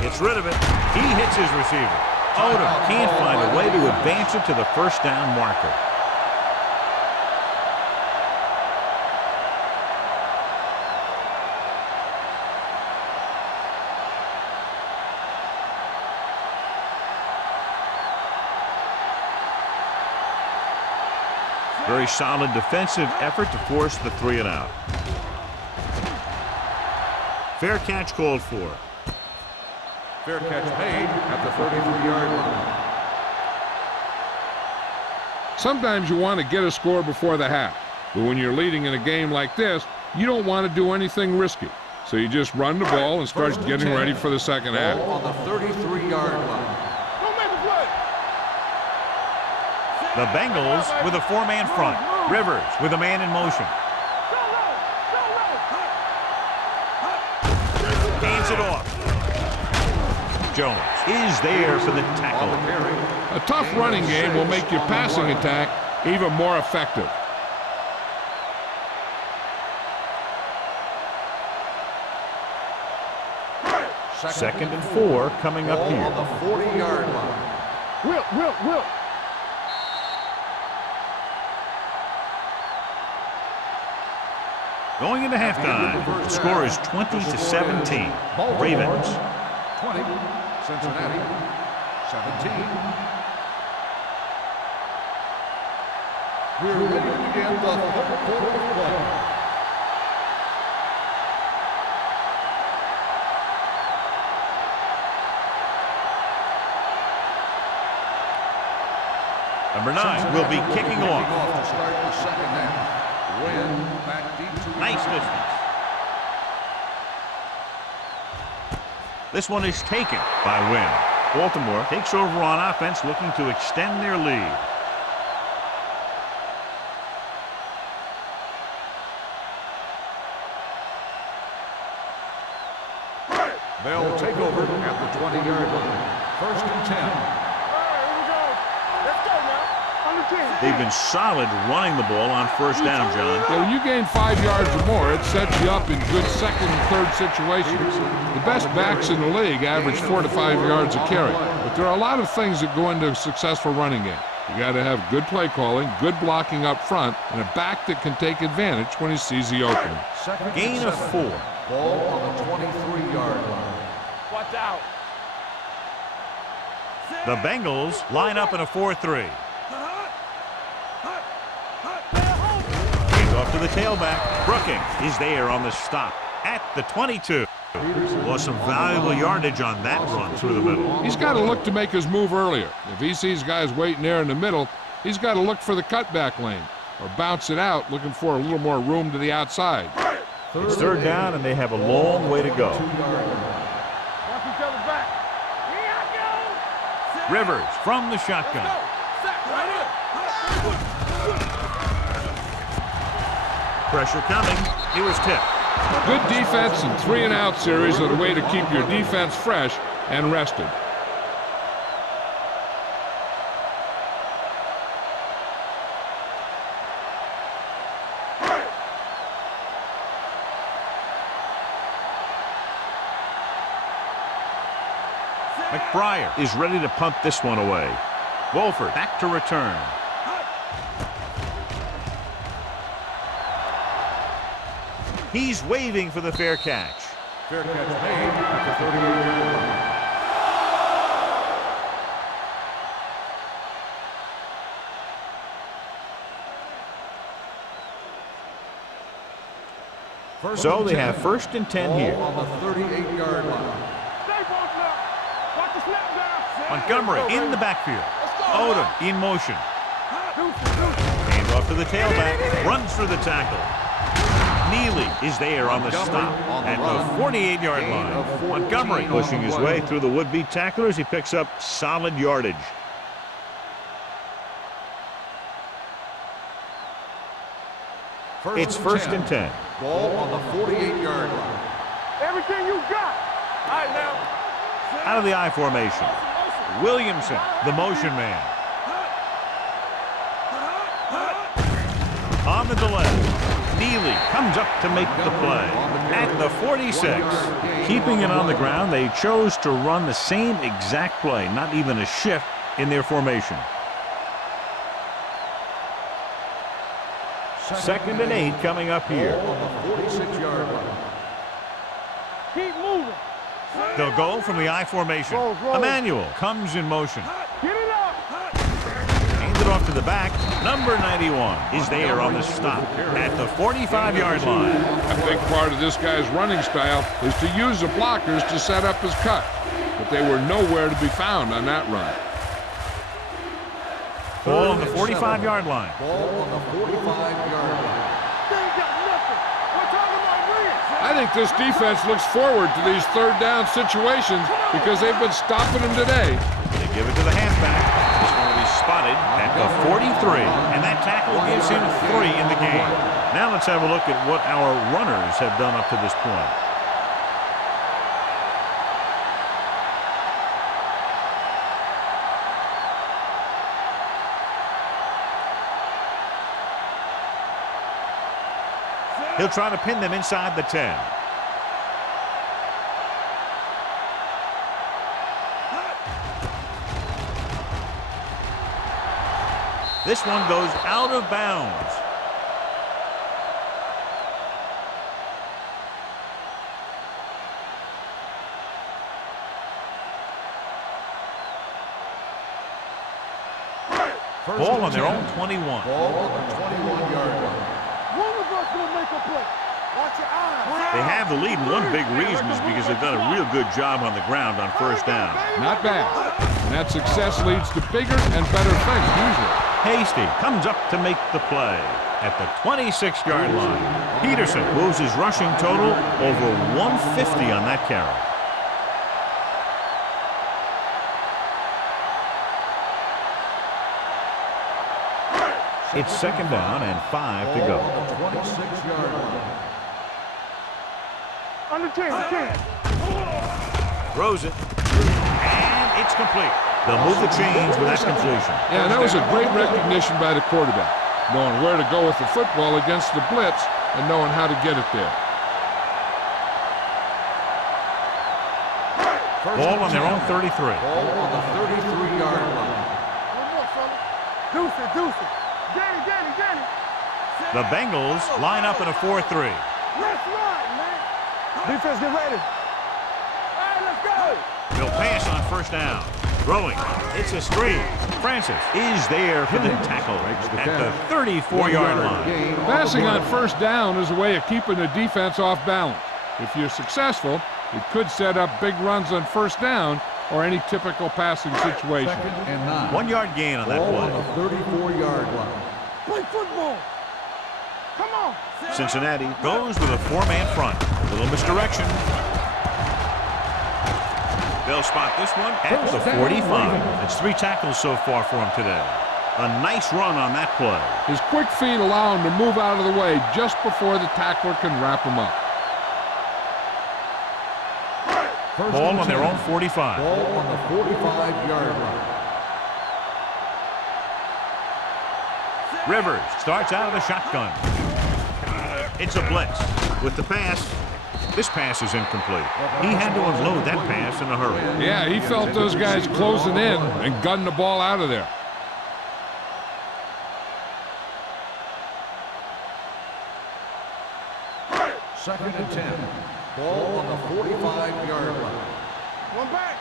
It's rid of it. He hits his receiver. Odom can't find a way to advance it to the first down marker. Very solid defensive effort to force the 3 and out. Fair catch called for. Fair catch made at the 33-yard line. Sometimes you want to get a score before the half, but when you're leading in a game like this, you don't want to do anything risky. So you just run the ball and start getting ready for the second half. Ball on the 33-yard line. Don't make a play. The Bengals with a 4-man front. Rivers with a man in motion. Hands it off. Jones is there for the tackle. A tough running game will make your passing attack even more effective. Second and 4 coming up here. On the 40-yard line. Will. Going into halftime, the score is 20-17. Ravens. 20, Cincinnati, 17. We're ready to begin the third quarter of play. Number 9 will be kicking off. To start the second half. Win back deep to Nice distance. This one is taken by Wynn. Baltimore takes over on offense, looking to extend their lead. They'll take over at the 20-yard line. First and 10. They've been solid running the ball on first down, John. Yeah, when you gain 5 yards or more, it sets you up in good second and third situations. The best backs in the league average 4 to 5 yards a carry. But there are a lot of things that go into a successful running game. You got to have good play calling, good blocking up front, and a back that can take advantage when he sees the opening. Gain of 4. Ball on the 23-yard line. Watch out. The Bengals line up in a 4-3. Off to the tailback. Brooking is there on the stop at the 22. Lost some valuable yardage on that run through the middle. He's got to look to make his move earlier. If he sees guys waiting there in the middle, he's got to look for the cutback lane or bounce it out, looking for a little more room to the outside. It's third down, and they have a long way to go. Watch each other back. Rivers from the shotgun. Pressure coming. He was tipped. Good defense and 3-and-out series are the way to keep your defense fresh and rested. McBriar is ready to punt this one away. Wolford back to return. He's waving for the fair catch. Fair catch made at the 38-yard line. So they have first and 10 here. On the 38-yard line. Watch the snap down. Montgomery in the backfield. Odom in motion. Hand off to the tailback. Runs through the tackle. Neely is there on the stop at the 48-yard line. Montgomery pushing his way through the would-be tacklers. He picks up solid yardage. It's first and 10. Ball on the 48-yard line. Everything you got. All right, now. Out of the I formation. Williamson, the motion man. On the delay. Neely comes up to make the play at the 46. Keeping it on the ground, they chose to run the same exact play, not even a shift in their formation. Second and 8 coming up here. On the 46-yard line. Keep moving. They'll go from the I formation. Emmanuel comes in motion. Get it up. Handed off to the back. Number 91 is there on the stop at the 45-yard line. A big part of this guy's running style is to use the blockers to set up his cut, but they were nowhere to be found on that run. Ball on the 45-yard line. Ball on the 45-yard line. They ain't got nothing. We're talking about wins. I think this defense looks forward to these third down situations because they've been stopping them today. They give it to the halfback. This one will be spotted at the 43, and that tackle gives him 3 in the game. Now let's have a look at what our runners have done up to this point. He'll try to pin them inside the 10. This one goes out of bounds. Ball on their own 21. Ball on the 21-yard line. One of us will make a play. Watch your eyes. They have the lead, and one big reason is because they've done a real good job on the ground on first down. Not bad. And that success leads to bigger and better things usually. Hasty comes up to make the play at the 26-yard line. Peterson moves his rushing total over 150 on that carry. It's second down and 5 to go. Ball on the 26-yard line. Under 10, 10. Throws it, and it's complete. They'll move the chains with that completion. Yeah, that was a great recognition by the quarterback, knowing where to go with the football against the blitz and knowing how to get it there. Ball on their own 33. Ball on the 33-yard line. One more, fella. Deuce it, deuce it. Danny, Danny, Danny. The Bengals line up in a 4-3. Let's ride, man. Defense, get ready. All right, let's go. They'll pass on first down. Throwing. It's a screen. Francis is there for the tackle at the 34-yard line. Passing on first down is a way of keeping the defense off balance. If you're successful, it could set up big runs on first down or any typical passing situation. Second and 9. 1 yard gain on that Ball on play. the 34-yard line. Play football. Come on. Cincinnati goes with a 4-man front. A little misdirection. They'll spot this one at the 45. It's 3 tackles so far for him today. A nice run on that play. His quick feet allow him to move out of the way just before the tackler can wrap him up. Ball on their own 45. Ball on the 45-yard line. Rivers starts out of the shotgun. It's a blitz. With the pass, this pass is incomplete. He had to unload that pass in a hurry. Yeah, he felt those guys closing in and gunned the ball out of there. Second and 10. Ball on the 45-yard line. One back.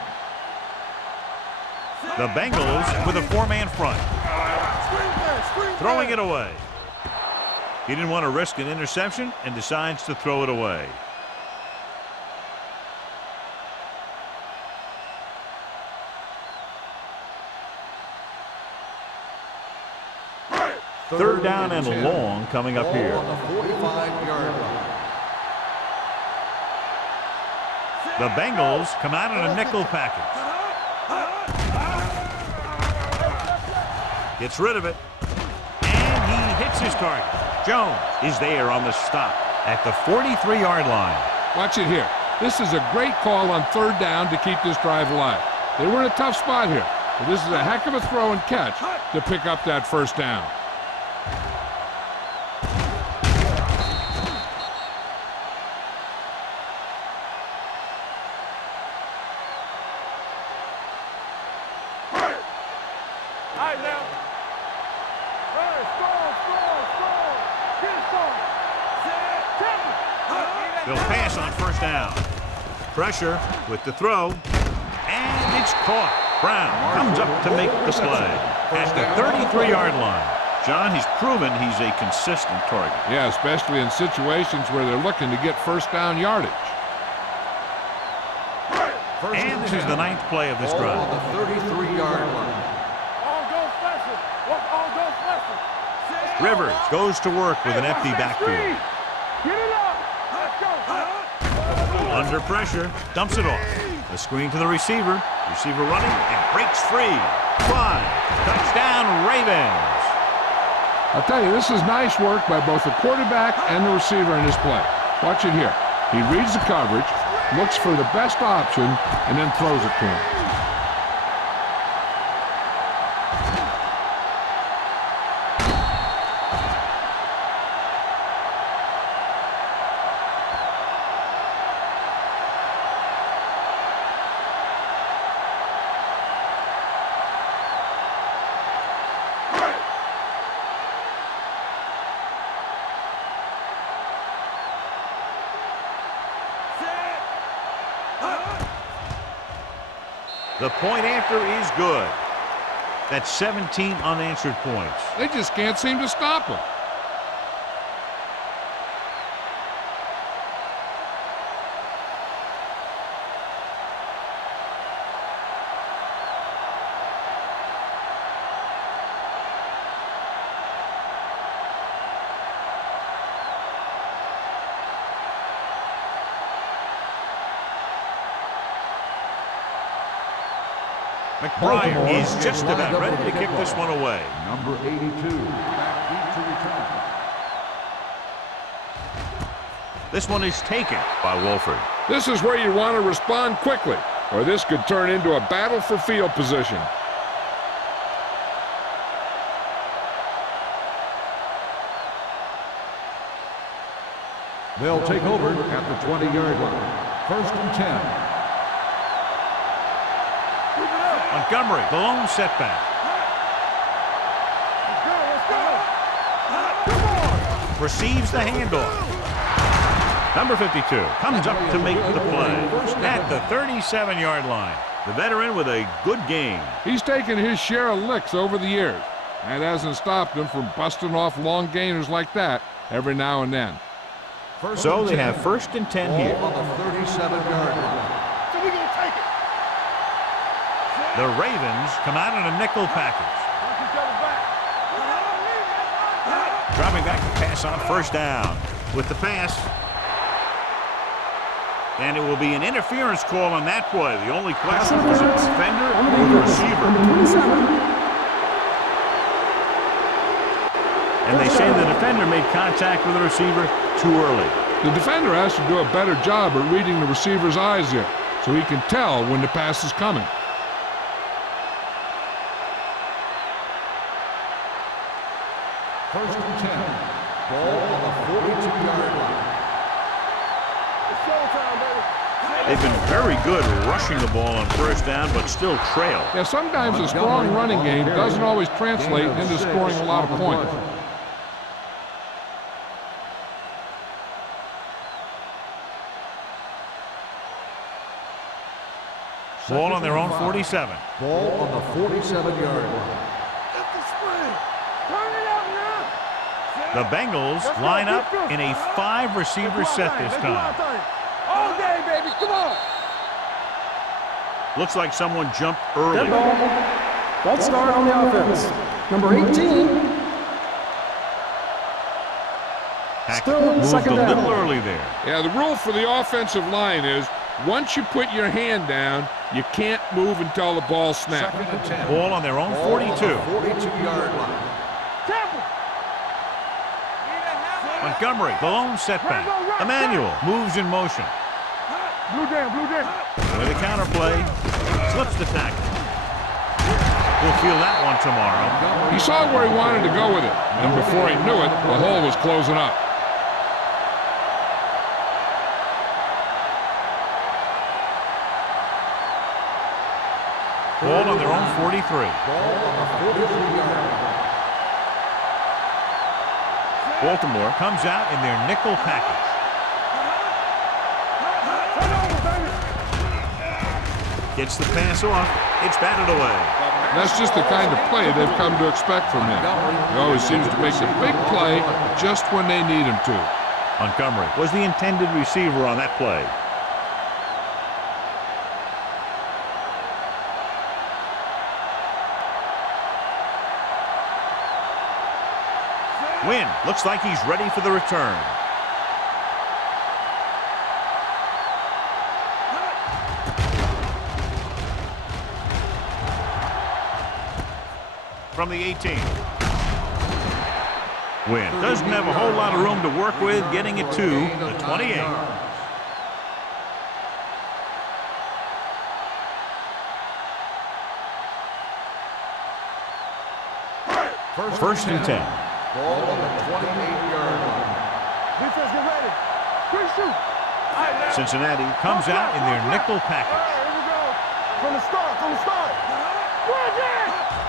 The Bengals with a 4-man front. Screen pass, screen pass. Throwing it away. He didn't want to risk an interception and decides to throw it away. Third down and 10. long coming up Ball here. on the 45-yard line. The Bengals come out in a nickel package. Gets rid of it. And he hits his target. Jones is there on the stop at the 43-yard line. Watch it here. This is a great call on third down to keep this drive alive. They were in a tough spot here, but this is a heck of a throw and catch to pick up that first down. All right, now. Hey, score. Get it, score. Temple. They'll pass on first down. Pressure with the throw. And it's caught. Brown comes up to make the play at the 33-yard line. John, he's proven he's a consistent target. Yeah, especially in situations where they're looking to get first down yardage. And this is the 9th play of this Ball drive. on the 33-yard line. All go special. All go special. Rivers goes to work with an empty backfield. Get it up. Let's go. Under pressure, dumps it off. The screen to the receiver. Receiver running and breaks free. Fly. Touchdown, Ravens. I'll tell you, this is nice work by both the quarterback and the receiver in this play. Watch it here. He reads the coverage, looks for the best option, and then throws it to him. The point after is good. That's 17 unanswered points. They just can't seem to stop him. McBride is just about ready to kick this one away. Number 82, back deep to return. This one is taken by Wolford. This is where you want to respond quickly, or this could turn into a battle for field position. They'll take over at the 20-yard line. First and 10. Montgomery, the lone setback. Let's go. Come on. Receives the handoff. Number 52 comes up to make the play at the 37-yard line. The veteran with a good game. He's taken his share of licks over the years. That hasn't stopped him from busting off long gainers like that every now and then. So they have first and 10 here. On the 37-yard line. So we're going to take it. The Ravens come out in a nickel package. Dropping back to pass on first down with the pass. And it will be an interference call on that play. The only question is the defender or the receiver. And they say the defender made contact with the receiver too early. The defender has to do a better job at reading the receiver's eyes here, so he can tell when the pass is coming. First and 10. Ball on the 42-yard line. It's showtime, baby. They've been very good rushing the ball on first down, but still trail. Yeah, sometimes a strong running game doesn't always translate into scoring a lot of points. Ball on their own 47. Ball on the 47-yard line. Get the sprint. Turn it up now. The Bengals line up in a 5-receiver set this time. All day, baby. Come on. Looks like someone jumped early. Dead ball. False start on the offense. Number 18. Hackett Still moved second a down. little early there. Yeah, the rule for the offensive line is once you put your hand down, you can't move until the ball snaps. Second and 10. Ball on their own Ball on the 42. 42-yard line. Temple. Montgomery, the lone setback. Emmanuel moves in motion. Blue down, blue down. With a counterplay, slips the tackle. We'll feel that one tomorrow. He saw where he wanted to go with it, and before he knew it, the hole was closing up. Ball on their own 43. Ball on the 43-yard line. Baltimore comes out in their nickel package. Gets the pass off. It's batted away. That's just the kind of play they've come to expect from him. He always seems to make a big play just when they need him to. Montgomery was the intended receiver on that play. Wynn looks like he's ready for the return. From the 18. Wynn doesn't have a whole lot of room to work with, getting it to the 28. First and 10. Ball on the 28-yard line. Defense, get ready. Quick shoot. Cincinnati comes out in their nickel package. Here we go. From the start, from the start.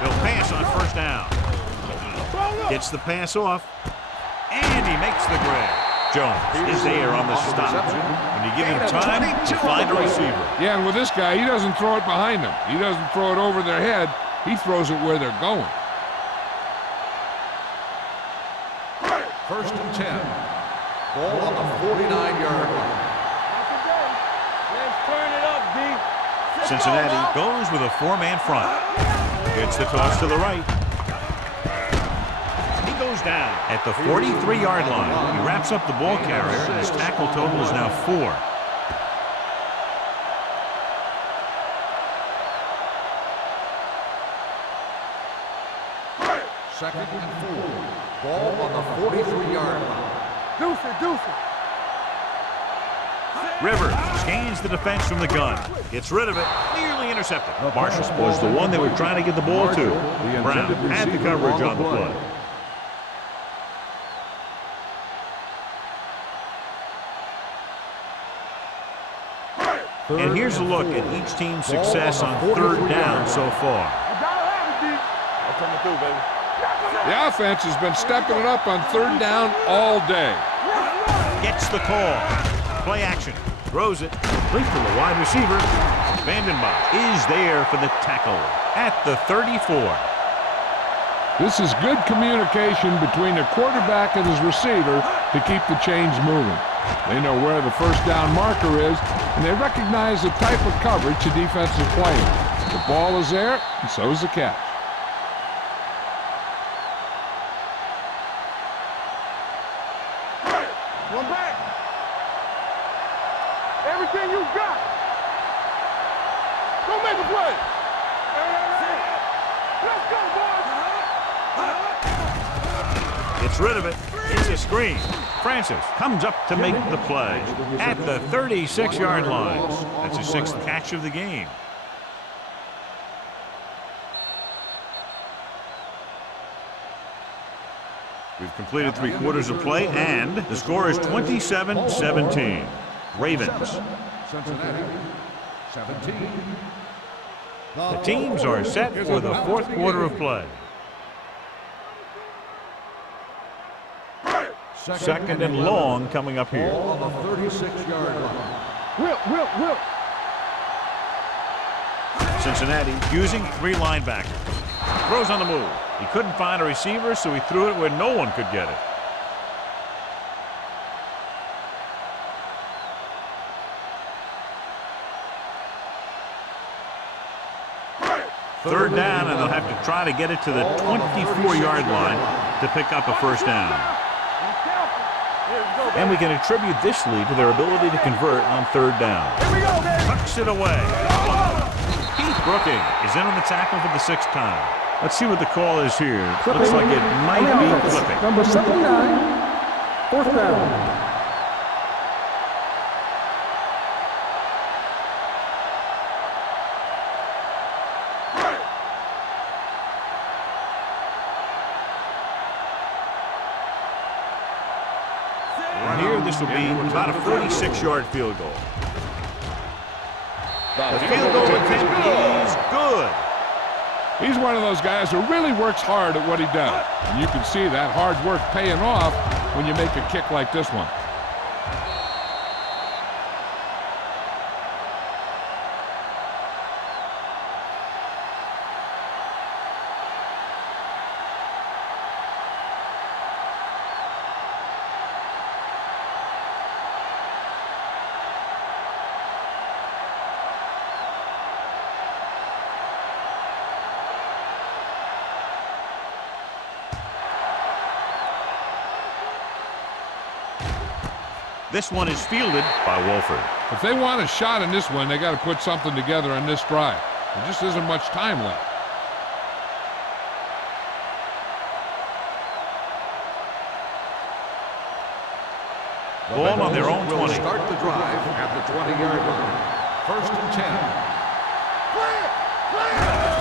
They'll pass on first down. Gets the pass off. And he makes the grab. Jones is there on the stop. When you give him time to find a receiver. Yeah, and with this guy, he doesn't throw it behind them. He doesn't throw it over their head. He throws it where they're going. First and 10. Ball on the 49-yard line. Let's turn it up, D. Cincinnati goes with a four-man front. Gets the toss to the right. He goes down at the 43-yard line. He wraps up the ball carrier, and his tackle total is now 4. Second and 4. Ball on the 43-yard line. Deuce it. Rivers gains the defense from the gun. Gets rid of it. Nearly intercepted. Marshall was the one they were trying to get the ball to. Brown had the coverage on the play. And here's a look at each team's success on third down so far. You gotta have it, D. I'll come through, baby. The offense has been stepping it up on third down all day. Gets the call. Play action. Throws it. Complete to the wide receiver. Vandenbach is there for the tackle at the 34. This is good communication between the quarterback and his receiver to keep the chains moving. They know where the first down marker is, and they recognize the type of coverage the defense is playing. The ball is there, and so is the catch. One back. Everything you got. Go make a play. Let's go, boys. Gets rid of it. It's a screen. Francis comes up to make the play at the 36-yard line. That's his 6th catch of the game. We've completed 3 quarters of play, and the score is 27-17. Ravens. Cincinnati, 17. The teams are set for the 4th quarter of play. Second and long coming up here. Ball on the 36-yard line. Whip. Cincinnati using 3 linebackers. Throws on the move. He couldn't find a receiver, so he threw it where no one could get it. Third down, and they'll have to try to get it to the 24-yard line to pick up a first down. And we can attribute this lead to their ability to convert on third down. Tucks it away. Keith Brooking is in on the tackle for the 6th time. Let's see what the call is here. Looks like it might be clipping. Number 79, 4th down. From here, this will be about a 46-yard field goal. The field goal attempt is good. He's one of those guys who really works hard at what he does. And you can see that hard work paying off when you make a kick like this one. This one is fielded by Wolford. If they want a shot in this one, they got to put something together on this drive. There just isn't much time left. Ball on their own 20. Start the drive at the 20-yard line. First and 10.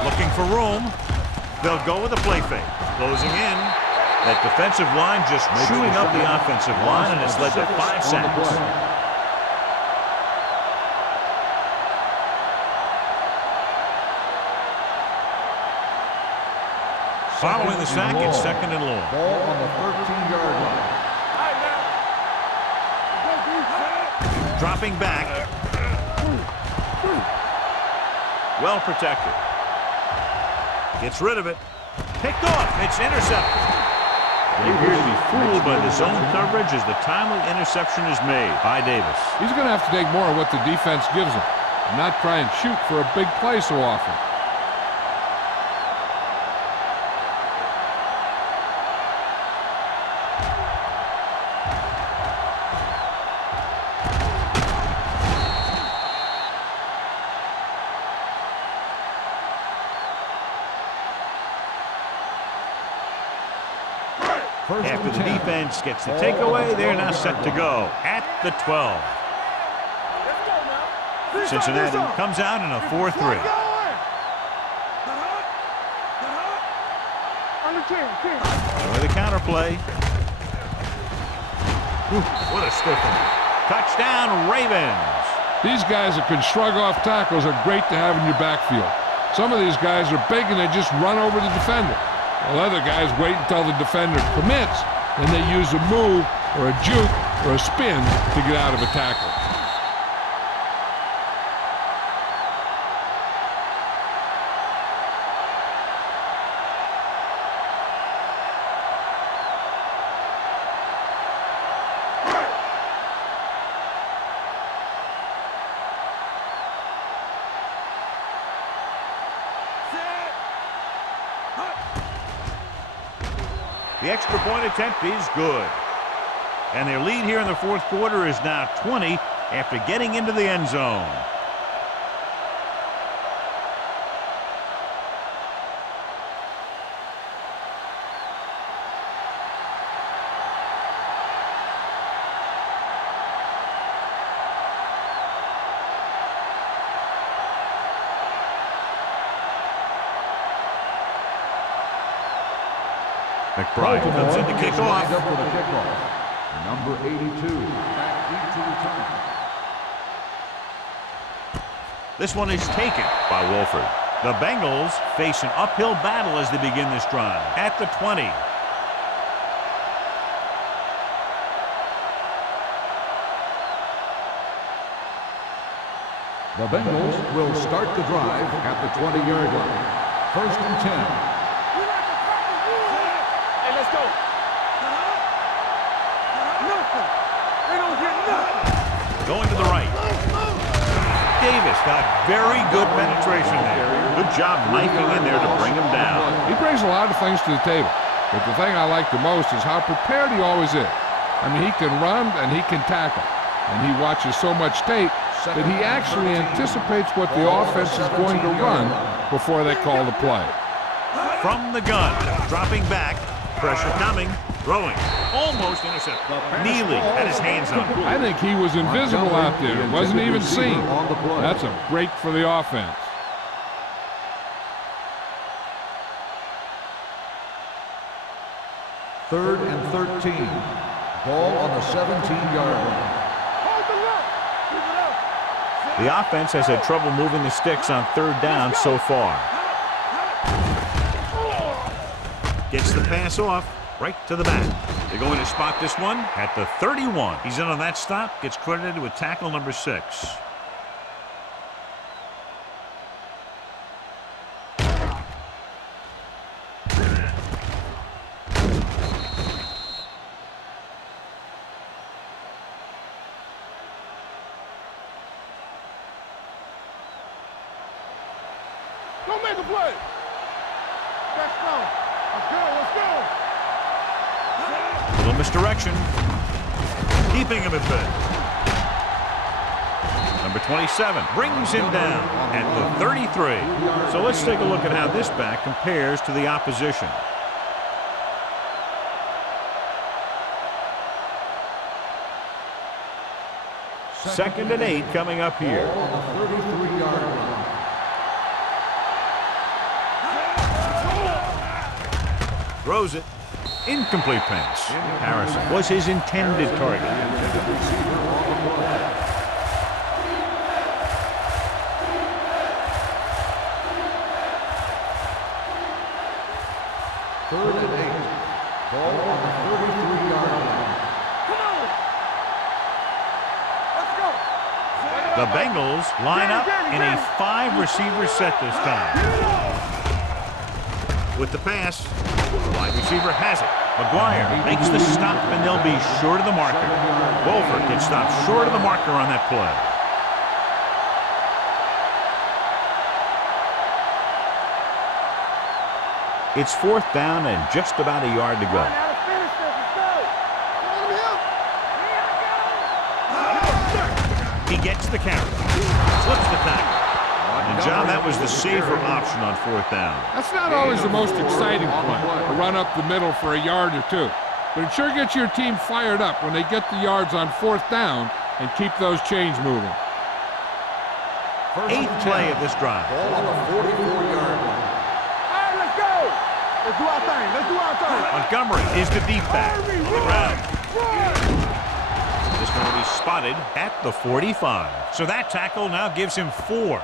Looking for room. They'll go with a play fake. Closing in. That defensive line just chewing up the offensive line, and it's led to 5 sacks. Following the sack, it's 2nd and long. Ball on the 13-yard line. Dropping back. Well protected. Gets rid of it. Picked off. It's intercepted. They appear to be fooled by the zone coverage as the timely interception is made by Davis. He's going to have to take more of what the defense gives him and not try and shoot for a big play so often. After the defense gets the takeaway, they're now set to go at the 12. Cincinnati comes out in a 4-3. With a counter play. What a stiffing. Touchdown, Ravens. These guys that can shrug off tackles are great to have in your backfield. Some of these guys are big and they just run over the defender. While other guys wait until the defender commits, and they use a move or a juke or a spin to get out of a tackle. The extra point attempt is good. And their lead here in the fourth quarter is now 20 after getting into the end zone. McBride comes in to kick off. Up for the kickoff. Number 82, back deep to return. This one is taken by Wolford. The Bengals face an uphill battle as they begin this drive at the 20. The Bengals will start the drive at the 20-yard line. 1st and 10. Let's go. Nothing. They don't get nothing. Going to the right. Davis got very good penetration there. Good job knifing in there to bring him down. He brings a lot of things to the table, but the thing I like the most is how prepared he always is. I mean, he can run and he can tackle, and he watches so much tape that he actually anticipates what the offense is going to run before they call the play. From the gun, dropping back. Pressure coming, throwing, almost intercepted. Neely had his hands on it. I think he was invisible out there. Wasn't even seen. That's a break for the offense. Third and 13. Ball on the 17-yard line. The offense has had trouble moving the sticks on 3rd down so far. Gets the pass off, right to the back. They're going to spot this one at the 31. He's in on that stop, gets credited with tackle number 6. Go make a play. Let's go. Let's go. Let's go. Little misdirection. Keeping him at bay. Number 27 brings him down at the 33. So let's take a look at how this back compares to the opposition. Second and 8 coming up here. On the 33-yard line. Throws it. Incomplete pass. Harrison was his intended target. Third and 8. Ball on the 33-yard line. Come on. Let's go. The Bengals line up in a 5-receiver set this time. with the pass. The wide receiver has it. McGuire makes the stop, and they'll be short of the marker. Wolford gets stopped short of the marker on that play. It's 4th down and just about a yard to go. Now let's finish this. Let's go. He gets the count. Slips the tackle. And, John, that was the safer option on 4th down. That's not always the most exciting play, to run up the middle for a yard or two. But it sure gets your team fired up when they get the yards on 4th down and keep those chains moving. 8th play of this drive. Ball on the 44-yard line. All right, let's go. Let's do our thing. Let's do our thing. Montgomery is the deep back on the ground. This one will be spotted at the 45. So that tackle now gives him 4.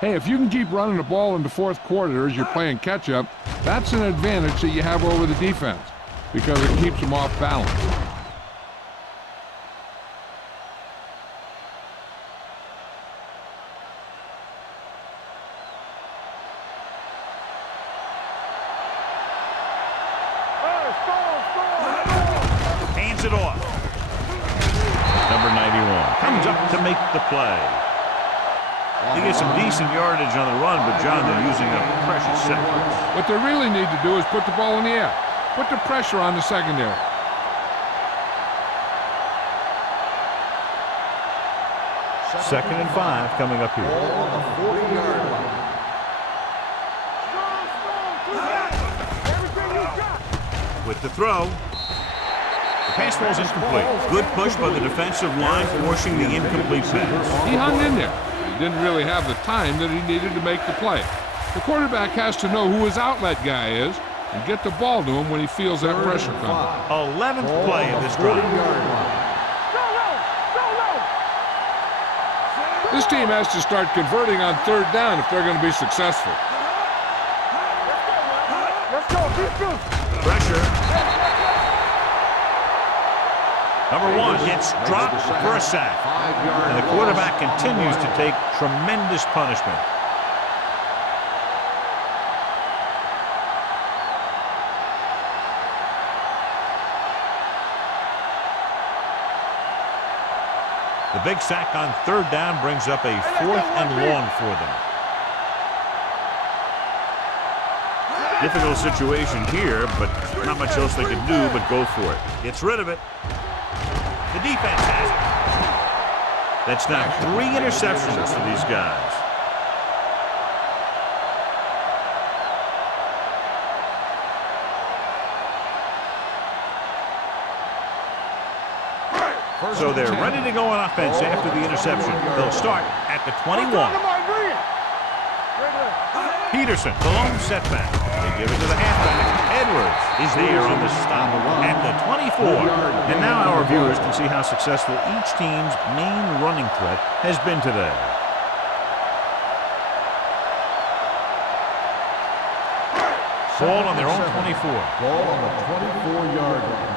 Hey, if you can keep running the ball in the 4th quarter as you're playing catch-up, that's an advantage that you have over the defense because it keeps them off balance. Hands it off. Number 91 comes up to make the play. They get some decent yardage on the run, but, John, they're using up precious seconds. What they really need to do is put the ball in the air. Put the pressure on the secondary. Second and 5 coming up here. Ball on the 40-yard line. With the throw. The pass falls incomplete. Good push by the defensive line, forcing the incomplete pass. He hung in there. He didn't really have the time that he needed to make the play. The quarterback has to know who his outlet guy is and get the ball to him when he feels that pressure coming. 11th play of this drive. This team has to start converting on 3rd down if they're going to be successful. Let's go. Keep good. Pressure. Number 1 gets dropped for a sack. And the quarterback continues to take tremendous punishment. The big sack on 3rd down brings up a 4th and long for them. Difficult situation here, but not much else they can do but go for it. Gets rid of it. The defense has it. That's now 3 interceptions for these guys. So they're ready to go on offense after the interception. They'll start at the 21. Peterson, the lone setback. They give it to the halfback. Edwards is there on the stop at the 24. And now our viewers can see how successful each team's main running threat has been today. Ball on their own 24. Ball on the 24-yard line.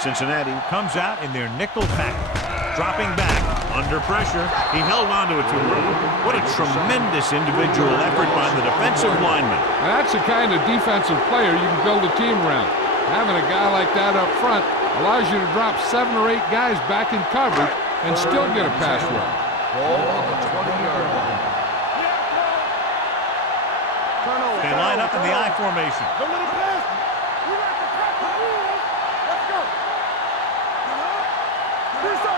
Cincinnati comes out in their nickel tackle. Dropping back under pressure. He held on to it too long. What a tremendous individual effort by the defensive lineman. That's the kind of defensive player you can build a team around. Having a guy like that up front allows you to drop 7 or 8 guys back in coverage and still get a pass rush. Ball on the 20-yard line. They line up in the I formation.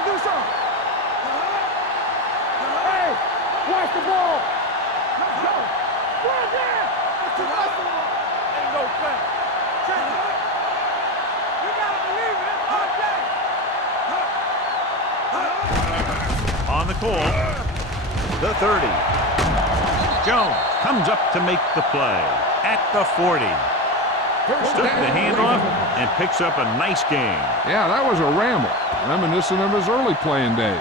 Do something. Hey, watch the ball. Let's go. Right there. That's the last one. Ain't no play. Check it. You gotta believe it. Okay. On the call, the 30. Jones comes up to make the play at the 40. Took the handoff and picks up a nice gain. Yeah, that was a ramble, reminiscent of his early playing days.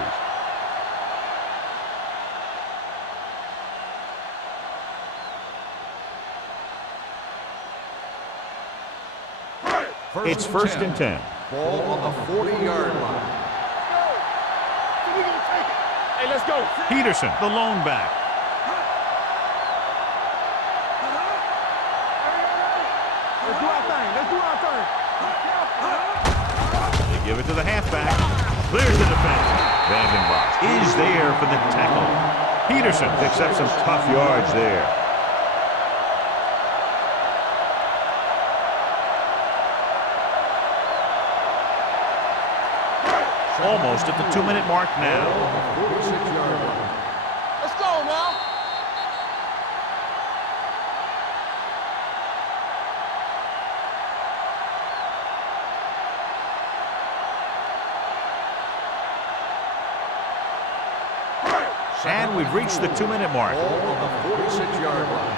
It's 1st and 10. Ball on the 40-yard line. Hey, let's go. Peterson, the lone back. give it to the halfback. Clears the defender. Vandenbos is there for the tackle. Peterson picks up some tough yards there. Almost at the 2-minute mark now. 46-yard line. Let's go now. And we've reached the 2-minute mark. Ball on the 46-yard line.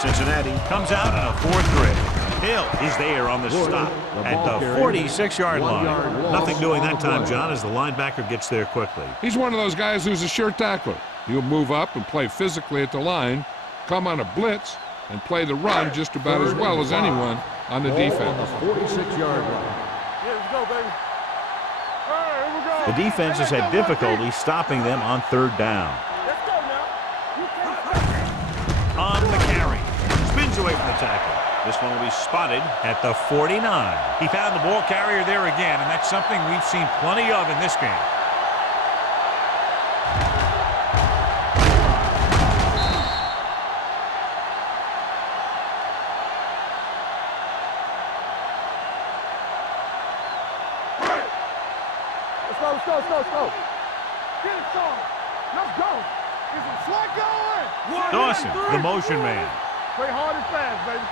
Cincinnati comes out in a 4-3. Hill is there on the stop at the 46-yard line. Nothing doing that time, John, as the linebacker gets there quickly. He's one of those guys who's a sure tackler. He'll move up and play physically at the line, come on a blitz, and play the run just about as well as anyone on the defense. On the 46-yard line. Yeah, let's go, baby. All right, here we go. The defense has had difficulty stopping them on 3rd down. Let's go now. You can't stop. On the carry. Spins away from the tackle. This one will be spotted at the 49. He found the ball carrier there again, and that's something we've seen plenty of in this game. Let's go. Get it, Sean. Let's go. Is it slot going? Dawson, the motion man. Play hard and fast, baby.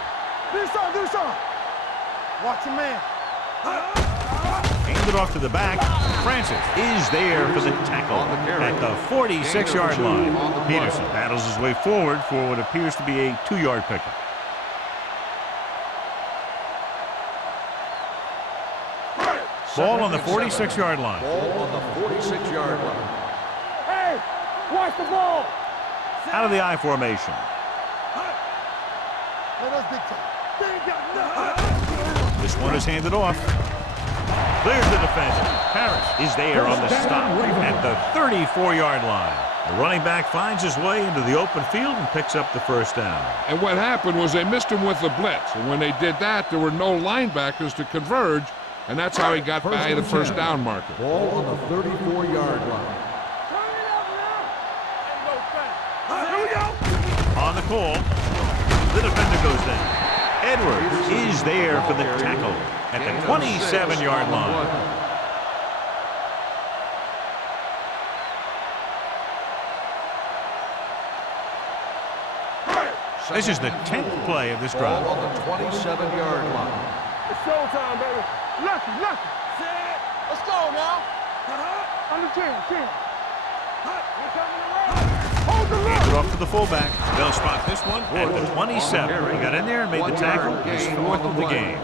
Do something. Watch your man. Hand it off to the back. Francis is there for the tackle at the 46-yard line. Peterson battles his way forward for what appears to be a 2-yard pickup. Ball on the 46-yard line. Ball on the 46-yard line. Hey, watch the ball. Out of the I formation. Let us big time. They ain't got nothing. This one is handed off. Clears the defender. Harris is there on the stop at the 34-yard line. The running back finds his way into the open field and picks up the 1st down. And what happened was they missed him with the blitz. And when they did that, there were no linebackers to converge, and that's how he got by the 1st down marker. Ball on the 34-yard line. Turn it up now. Ain't no thing. Here we go. On the call, the defender goes down. Edwards is there for the tackle at the 27-yard line. This is the 10th play of this drive. Ball on the 27-yard line. It's showtime, baby. Lucky. Let's go now. On the 10. We're coming around. Hold the Hands it look. off to the fullback. They'll spot this one at the 27. He got in there and made the tackle. His 4th of the game.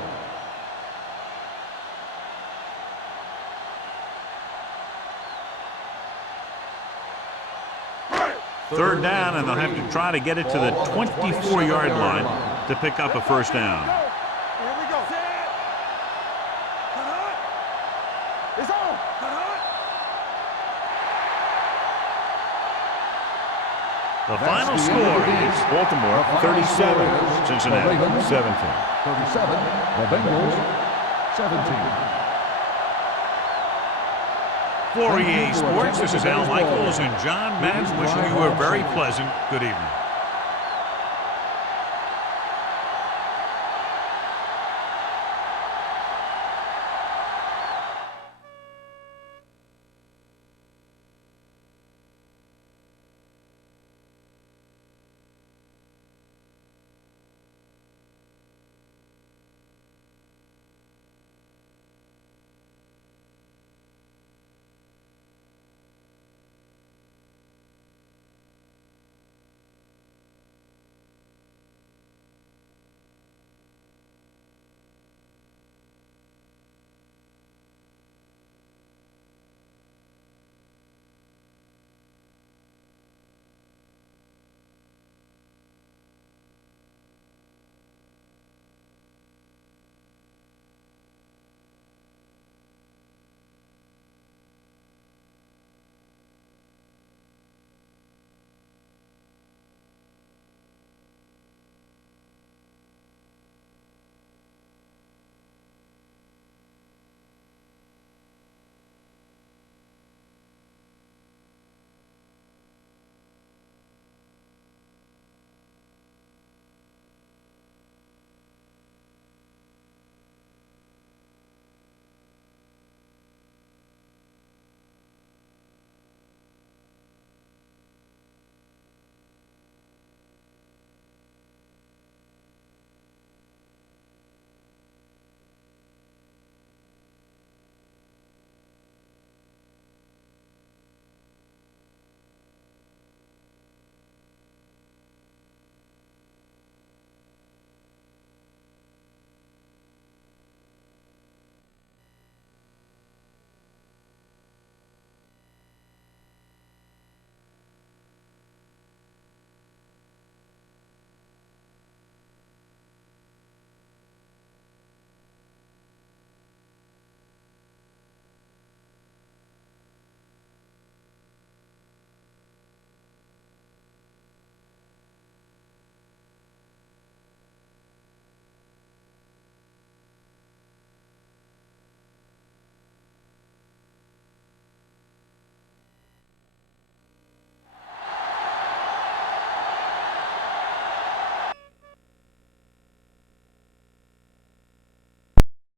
Third down, and they'll have to try to get it to the 24-yard line to pick up a 1st down. Here we go. It's on. The final score is Baltimore 37, Cincinnati 17. 37, the Bengals 17. For EA Sports, this is Al Michaels and John Madden wishing you a very pleasant good evening.